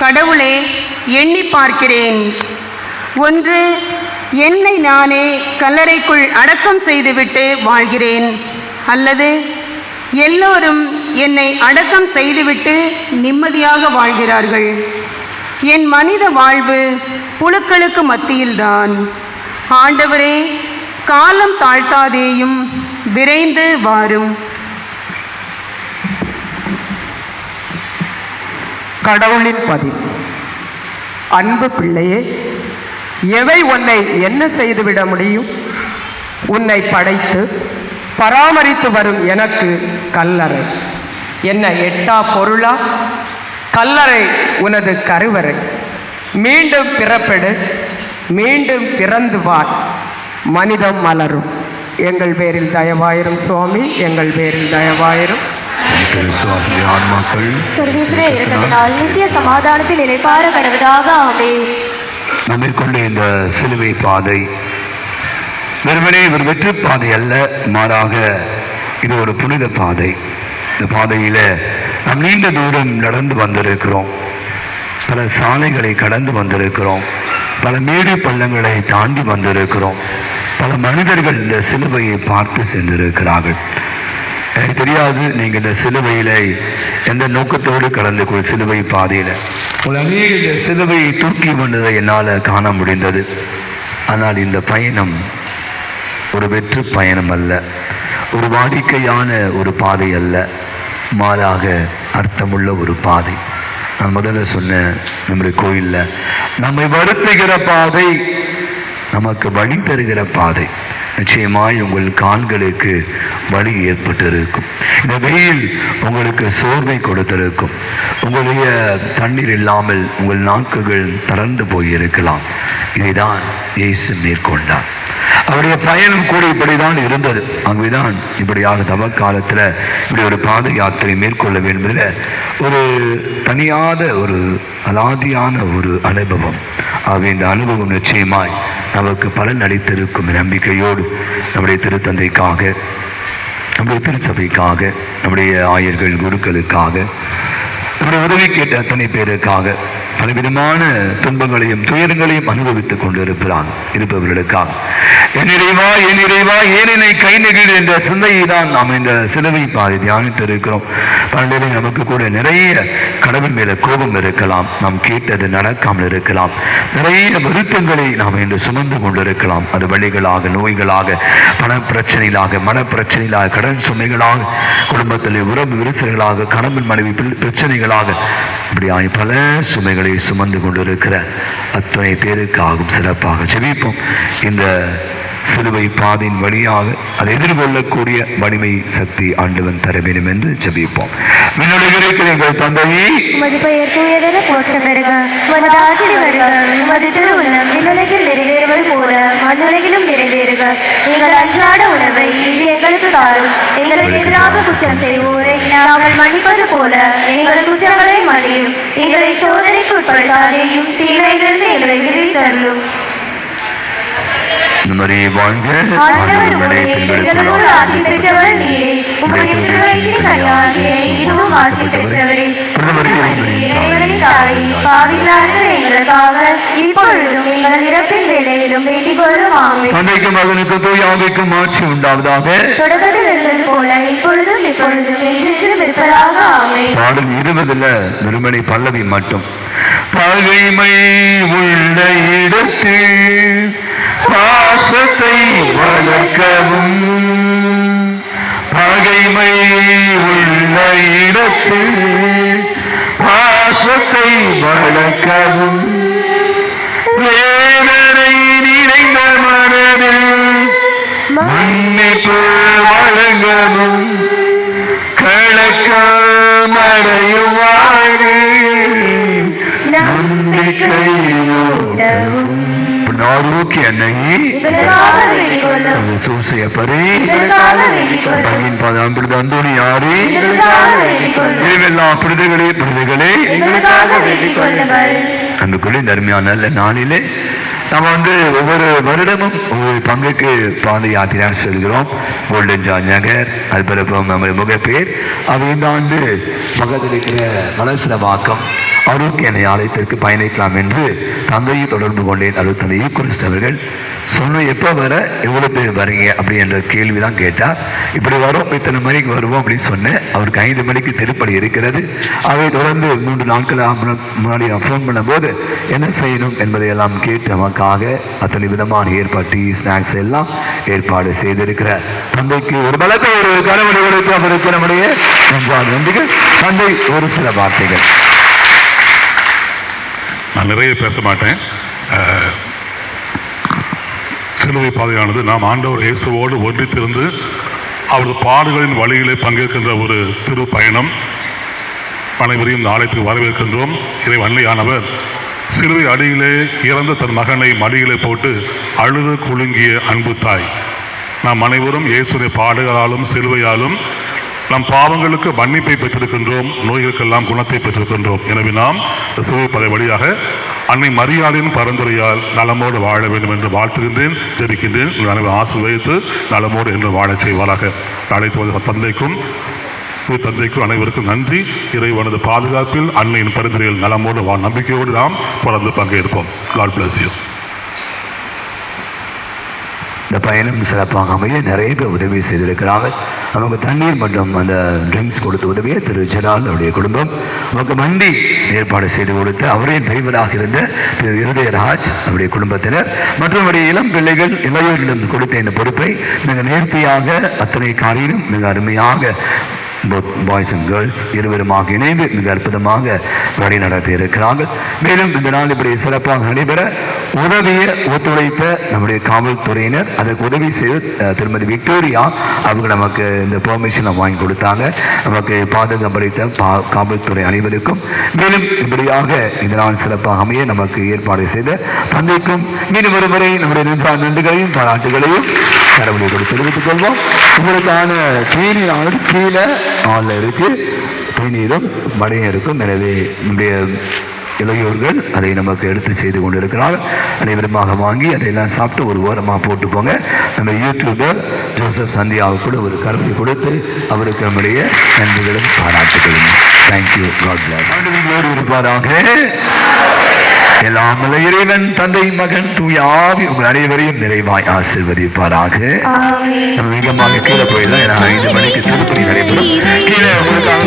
கடவுளே எண்ணி பார்க்கிறேன். ஒன்று, என்னை நானே கல்லறைக்குள் அடக்கம் செய்துவிட்டு வாழ்கிறேன், அல்லது எல்லோரும் என்னை அடக்கம் செய்துவிட்டு நிம்மதியாக வாழ்கிறார்கள். என் மனித வாழ்வு புழுக்களுக்கு மத்தியில்தான். ஆண்டவரே, காலம் தாழ்த்தாதேயும், விரைந்து வாரும். கடவுளின் பதில். அன்பு பிள்ளையே, எவை உன்னை என்ன செய்துவிட முடியும்? உன்னை படைத்து பராமரித்து வரும் எனக்கு கல்லறை என்ன எட்டா பொருளா? கல்லறை உனது கருவறை. மீண்டும் பிறப்பெடு, மீண்டும் பிறந்து வாழ், மனிதம் மலரும். எங்கள் பேரில் தயவாயிரும் சுவாமி, எங்கள் பேரில் தயவாயிரும். நித்திய சமாதானத்தில் இளைப்பாற கடவுதாக. ஆமென். நம்மை கொண்ட இந்த சிலுவை பாதை வெறுமனே ஒரு வெற்று பாதை அல்ல, மாறாக இது ஒரு புனித பாதை. இந்த பாதையில நாம் நீண்ட தூரம் நடந்து வந்திருக்கிறோம், பல சாலைகளை கடந்து வந்திருக்கிறோம், பல மேடு பள்ளங்களை தாண்டி வந்திருக்கிறோம். பல மனிதர்கள் இந்த சிலுவையை பார்த்து சென்றிருக்கிறார்கள். எனக்கு தெரியாது நீங்கள் இந்த சிலுவையில எந்த நோக்கத்தோடு கடந்து சிலுவை பாதையில அநேக இந்த சிலுவையை தூக்கி வந்ததை என்னால் காண முடிந்தது. ஆனால் இந்த பயணம் ஒரு வெற்று பயணம் அல்ல, ஒரு வாடிக்கையான ஒரு பாதை அல்ல, மாறாக அர்த்தமுள்ள ஒரு பாதை. நான் முதல்ல சொன்னேன், நம்முடைய கோயிலில் நம்மை வருத்துகிற பாதை, நமக்கு வழி தருகிற பாதை. நிச்சயமாய் உங்கள் கால்களுக்கு வலி ஏற்பட்டிருக்கும். இந்த வெயில் உங்களுக்கு சோர்வை கொடுத்திருக்கும். உங்களுடைய தண்ணீர் இல்லாமல் உங்கள் நாக்குகள் தளர்ந்து போயிருக்கலாம். இதைதான் இயேசு மேற்கொண்டார். அவருடைய பயணம் கூட இப்படிதான் இருந்தது. அங்குதான் இப்படியாக தவ காலத்தில் இப்படி ஒரு பாத யாத்திரை மேற்கொள்ள வேண்டும் என்ற ஒரு தனியாத ஒரு அலாதியான ஒரு அனுபவம். ஆக இந்த அனுபவம் நிச்சயமாய் நமக்கு பலன் அளித்திருக்கும் நம்பிக்கையோடு நம்முடைய திருத்தந்தைக்காக, நம்முடைய திருச்சபைக்காக, நம்முடைய ஆயர்கள் குருக்களுக்காக, நம்முடைய உதவி கேட்ட அத்தனை பேருக்காக பலவிதமான துன்பங்களையும் துயரங்களையும் அனுபவித்துக் இருப்பவர்களுக்காக என் இறைவா ஏன் என்னை கை நெகிழ் என்ற சிந்தையை தான் நாம் இந்த சிலுவை பாதை தியானித்து இருக்கிறோம். பலனிலே நமக்கு கூட நிறைய கடவுள் மேல கோபம் இருக்கலாம், நாம் கேட்டது நடக்காமல் இருக்கலாம், நிறைய வருத்தங்களை நாம் இன்று சுமந்து கொண்டிருக்கலாம். அது வழிகளாக, நோய்களாக, பண பிரச்சனைகளாக, மன பிரச்சனைகளாக, கடன் சுமைகளாக, குடும்பத்தில் உறவு விரிசல்களாக, கணவன் மனைவி பிரச்சனைகளாக, இப்படியாய் பல சுமைகளை சுமந்து கொண்டிருக்கிற அத்தனை பேருக்காகவும் சிறப்பாக ஜெபிப்போம். இந்த சிலுவை பாதையின் வழியாக அதை எதிர்கொள்ளக்கூடிய வலிமை சக்தி ஆண்டவன் தர வேண்டும் என்று ஜெபிப்போம். எங்கள் தந்தையே, உமது பெயர் தூயதென போற்றம் பெறுக, உமது ஆட்சி வருக, உமது திருவுள்ளம் விண்ணுலகில் நிறைவேறுவது போல மண்ணுலகிலும் நிறைவேறுக. எங்கள் அன்றாட உணவை இன்று எங்களுக்கு தாரும். எங்களுக்கு எதிராக குற்றம் செய்வோரை நாங்கள் மன்னிப்பது போல எங்கள் குற்றங்களை மன்னியும். எங்களை சோதனைக்கு உட்படுத்தாதேயும், தீமையிலிருந்து எங்களை விடுவித்தருளும். வாழ்க ஆசி பெற்றவர் நீரே, உம்முடைய திருவயிற்றின் கனியாகிய இதுவும் ஆசி பெற்றவரே. பாவிகளாகிய எங்களுக்காக இப்பொழுதும் எங்கள் இறப்பின் வேளையிலும் வேண்டிக் கொள்ளும். ஆமென். தந்தைக்கும் மகனுக்கும் தூய ஆவிக்கும் ஆட்சி உண்டாவதாக. தொடக்கத்தில் இருந்தது போல இப்பொழுதும் எப்பொழுதும் என்றென்றும் இருப்பதாக. ஆமென். பாடல் 20 வெறுமனை பல்லவி மட்டும். பகைமை உள்ள இடத்தில் பாசத்தை வளர்க்கவும், பகைமை உள்ள இடத்தில் பாசத்தை வளர்க்கவும், வேதனை நிறைந்த மனதில் மன்னிப்பு வழங்கவும், கலக்கம் அடையும் நம்பிக்கை ஆரோக்கிய அன்னையே சூசைய பரி பையன் பாதாம்பிடுது அந்தோணி யாரே பிரதிகளே அன்புக்குள்ளே தர்மியான நல்ல நாளிலே நாம் ஒவ்வொரு வருடமும் ஒவ்வொரு பங்குக்கு பாத யாத்திரையாக செல்கிறோம். கோல்டன் ஜார்ஜ் நகர், அது பிறகு நம்முடைய முகப்பேர், அது இந்த ஆண்டு பக்கத்தில் இருக்கிற வலசரவாக்கம் ஆரோக்கிய ஆலயத்திற்கு பயணிக்கலாம் என்று தந்தையை தொடர்பு கொண்டேன். அருத்தந்தை ஈக்குரிஸ்ட் அவர்கள் சொன்ன எப்போ வர எவ்வளோ பேர் வரீங்க அப்படி என்ற கேள்வி தான் கேட்டால், இப்படி வரோம், இத்தனை மணிக்கு வருவோம் அப்படின்னு சொன்னேன். அவருக்கு 5 மணிக்கு திருப்பலி இருக்கிறது. அதை தொடர்ந்து 3 நாட்கள் முன்னாடி ஃபோன் பண்ணும்போது என்ன செய்யணும் என்பதை எல்லாம் கேட்டு நமக்காக அத்தனை விதமான ஏற்பாடு, டீ ஸ்நாக்ஸ் எல்லாம் ஏற்பாடு செய்திருக்கிற தந்தைக்கு ஒரு பலத்தை ஒரு கனவடிகளுக்கு அவருக்கு நம்முடைய நன்றிகள். தந்தை ஒரு சில வார்த்தைகள். நான் நிறைய பேச மாட்டேன். சிலுவை பாதையானது நாம் ஆண்டவர் இயேசுவோடு ஒன்றித்திருந்து அவரது பாடுகளின் வழியிலே பங்கேற்கின்ற ஒரு திரு பயணம். அனைவரையும் இந்த ஆலயத்துக்கு வரவேற்கின்றோம். இறை அன்னையானவர் சிலுவை அடியிலே இறந்த தன் மகனை மடியிலே போட்டு அழுது குலுங்கிய அன்பு தாய். நாம் அனைவரும் இயேசுடைய பாடுகளாலும் சிலுவையாலும் நம் பாவங்களுக்கு மன்னிப்பை பெற்றிருக்கின்றோம், நோய்களுக்கெல்லாம் குணத்தை பெற்றிருக்கின்றோம். எனவே நாம் சிலுவை பாதை வழியாக அன்னை மரியாதையின் பரந்துரையால் நலமோடு வாழ வேண்டும் என்று வாழ்த்துகின்றேன், ஜெபிக்கின்றேன். அனைவரும் ஆசீர்வதித்து நலமோடு என்று வாழச் செய்வாராக. அழைத்து தந்தைக்கும் அனைவருக்கும் நன்றி. இறைவனது பாதுகாப்பில் அன்னையின் பரிந்துரையில் நலமோடு நம்பிக்கையோடு நாம் தொடர்ந்து பங்கேற்போம். God bless you. இந்த பயணம் சிறப்பாக அமைய நிறைய பேர் உதவி செய்திருக்கிறாங்க. அவங்க தண்ணீர் மற்றும் அந்த ட்ரிங்க்ஸ் கொடுத்து உதவிய திரு ஜெரால் அவருடைய குடும்பம், அவங்க வண்டி ஏற்பாடு செய்து கொடுத்து அவரே டிரைவராக இருந்த திரு இருதயராஜ் அவருடைய குடும்பத்தினர் மற்றும் அவருடைய இளம் பிள்ளைகள் இளையோரிடம் கொடுத்த இந்த பொறுப்பை மிக நேர்த்தியாக அத்தனை காரியம் மிக அருமையாக பாய்ஸ் அண்ட் கேர்ள்ஸ் இருவருமாக இணைந்து மிக அற்புதமாக வழி நடத்தி இருக்கிறார்கள். மேலும் இந்த நாள் இப்படி சிறப்பாக நடைபெற ஒத்துழைத்த நம்முடைய காவல்துறையினர், அதற்கு உதவி செய்து திருமதி விக்டோரியா அவங்க நமக்கு இந்த பெர்மிஷனை வாங்கி கொடுத்தாங்க. நமக்கு பாதுகாப்பளித்த காவல்துறை அனைவருக்கும், மேலும் இப்படியாக இந்த நாள் சிறப்பாக அமைய நமக்கு ஏற்பாடு செய்த தந்தைக்கும் மீண்டும் ஒருமுறை நம்முடைய நன்றிகளையும் பாராட்டுகளையும் கடவுளை கூட தெரிவித்துக் கொள்வோம். உங்களுக்கான தேநீர் கீழே ஆளில் இருக்கு, தேநீரும் மடையும் இருக்கும். எனவே நம்முடைய இளையோர்கள் அதை நமக்கு எடுத்து செய்து கொண்டு இருக்கிறார். அனைவருமாக வாங்கி அதையெல்லாம் சாப்பிட்டு ஒரு ஓரமாக போட்டுக்கோங்க. நம்ம யூடியூபர் ஜோசப் சந்தியாவுக்கு கூட ஒரு கருத்தை கொடுத்து அவருக்கு நம்முடைய நன்றிகளும் பாராட்டுகளும். தேங்க்யூ. God bless. இருப்பாராக. எல்லாம் வல்ல இறைவன் தந்தை மகன் தூய ஆவி உங்கள் அனைவரையும் நிறைவாய் ஆசீர்வதிப்பாராக. நம்ம வேகமாக கீழே போயிடலாம். 5 மணிக்கு திருப்பணி நடைபெறும். கீழே உங்களுக்காக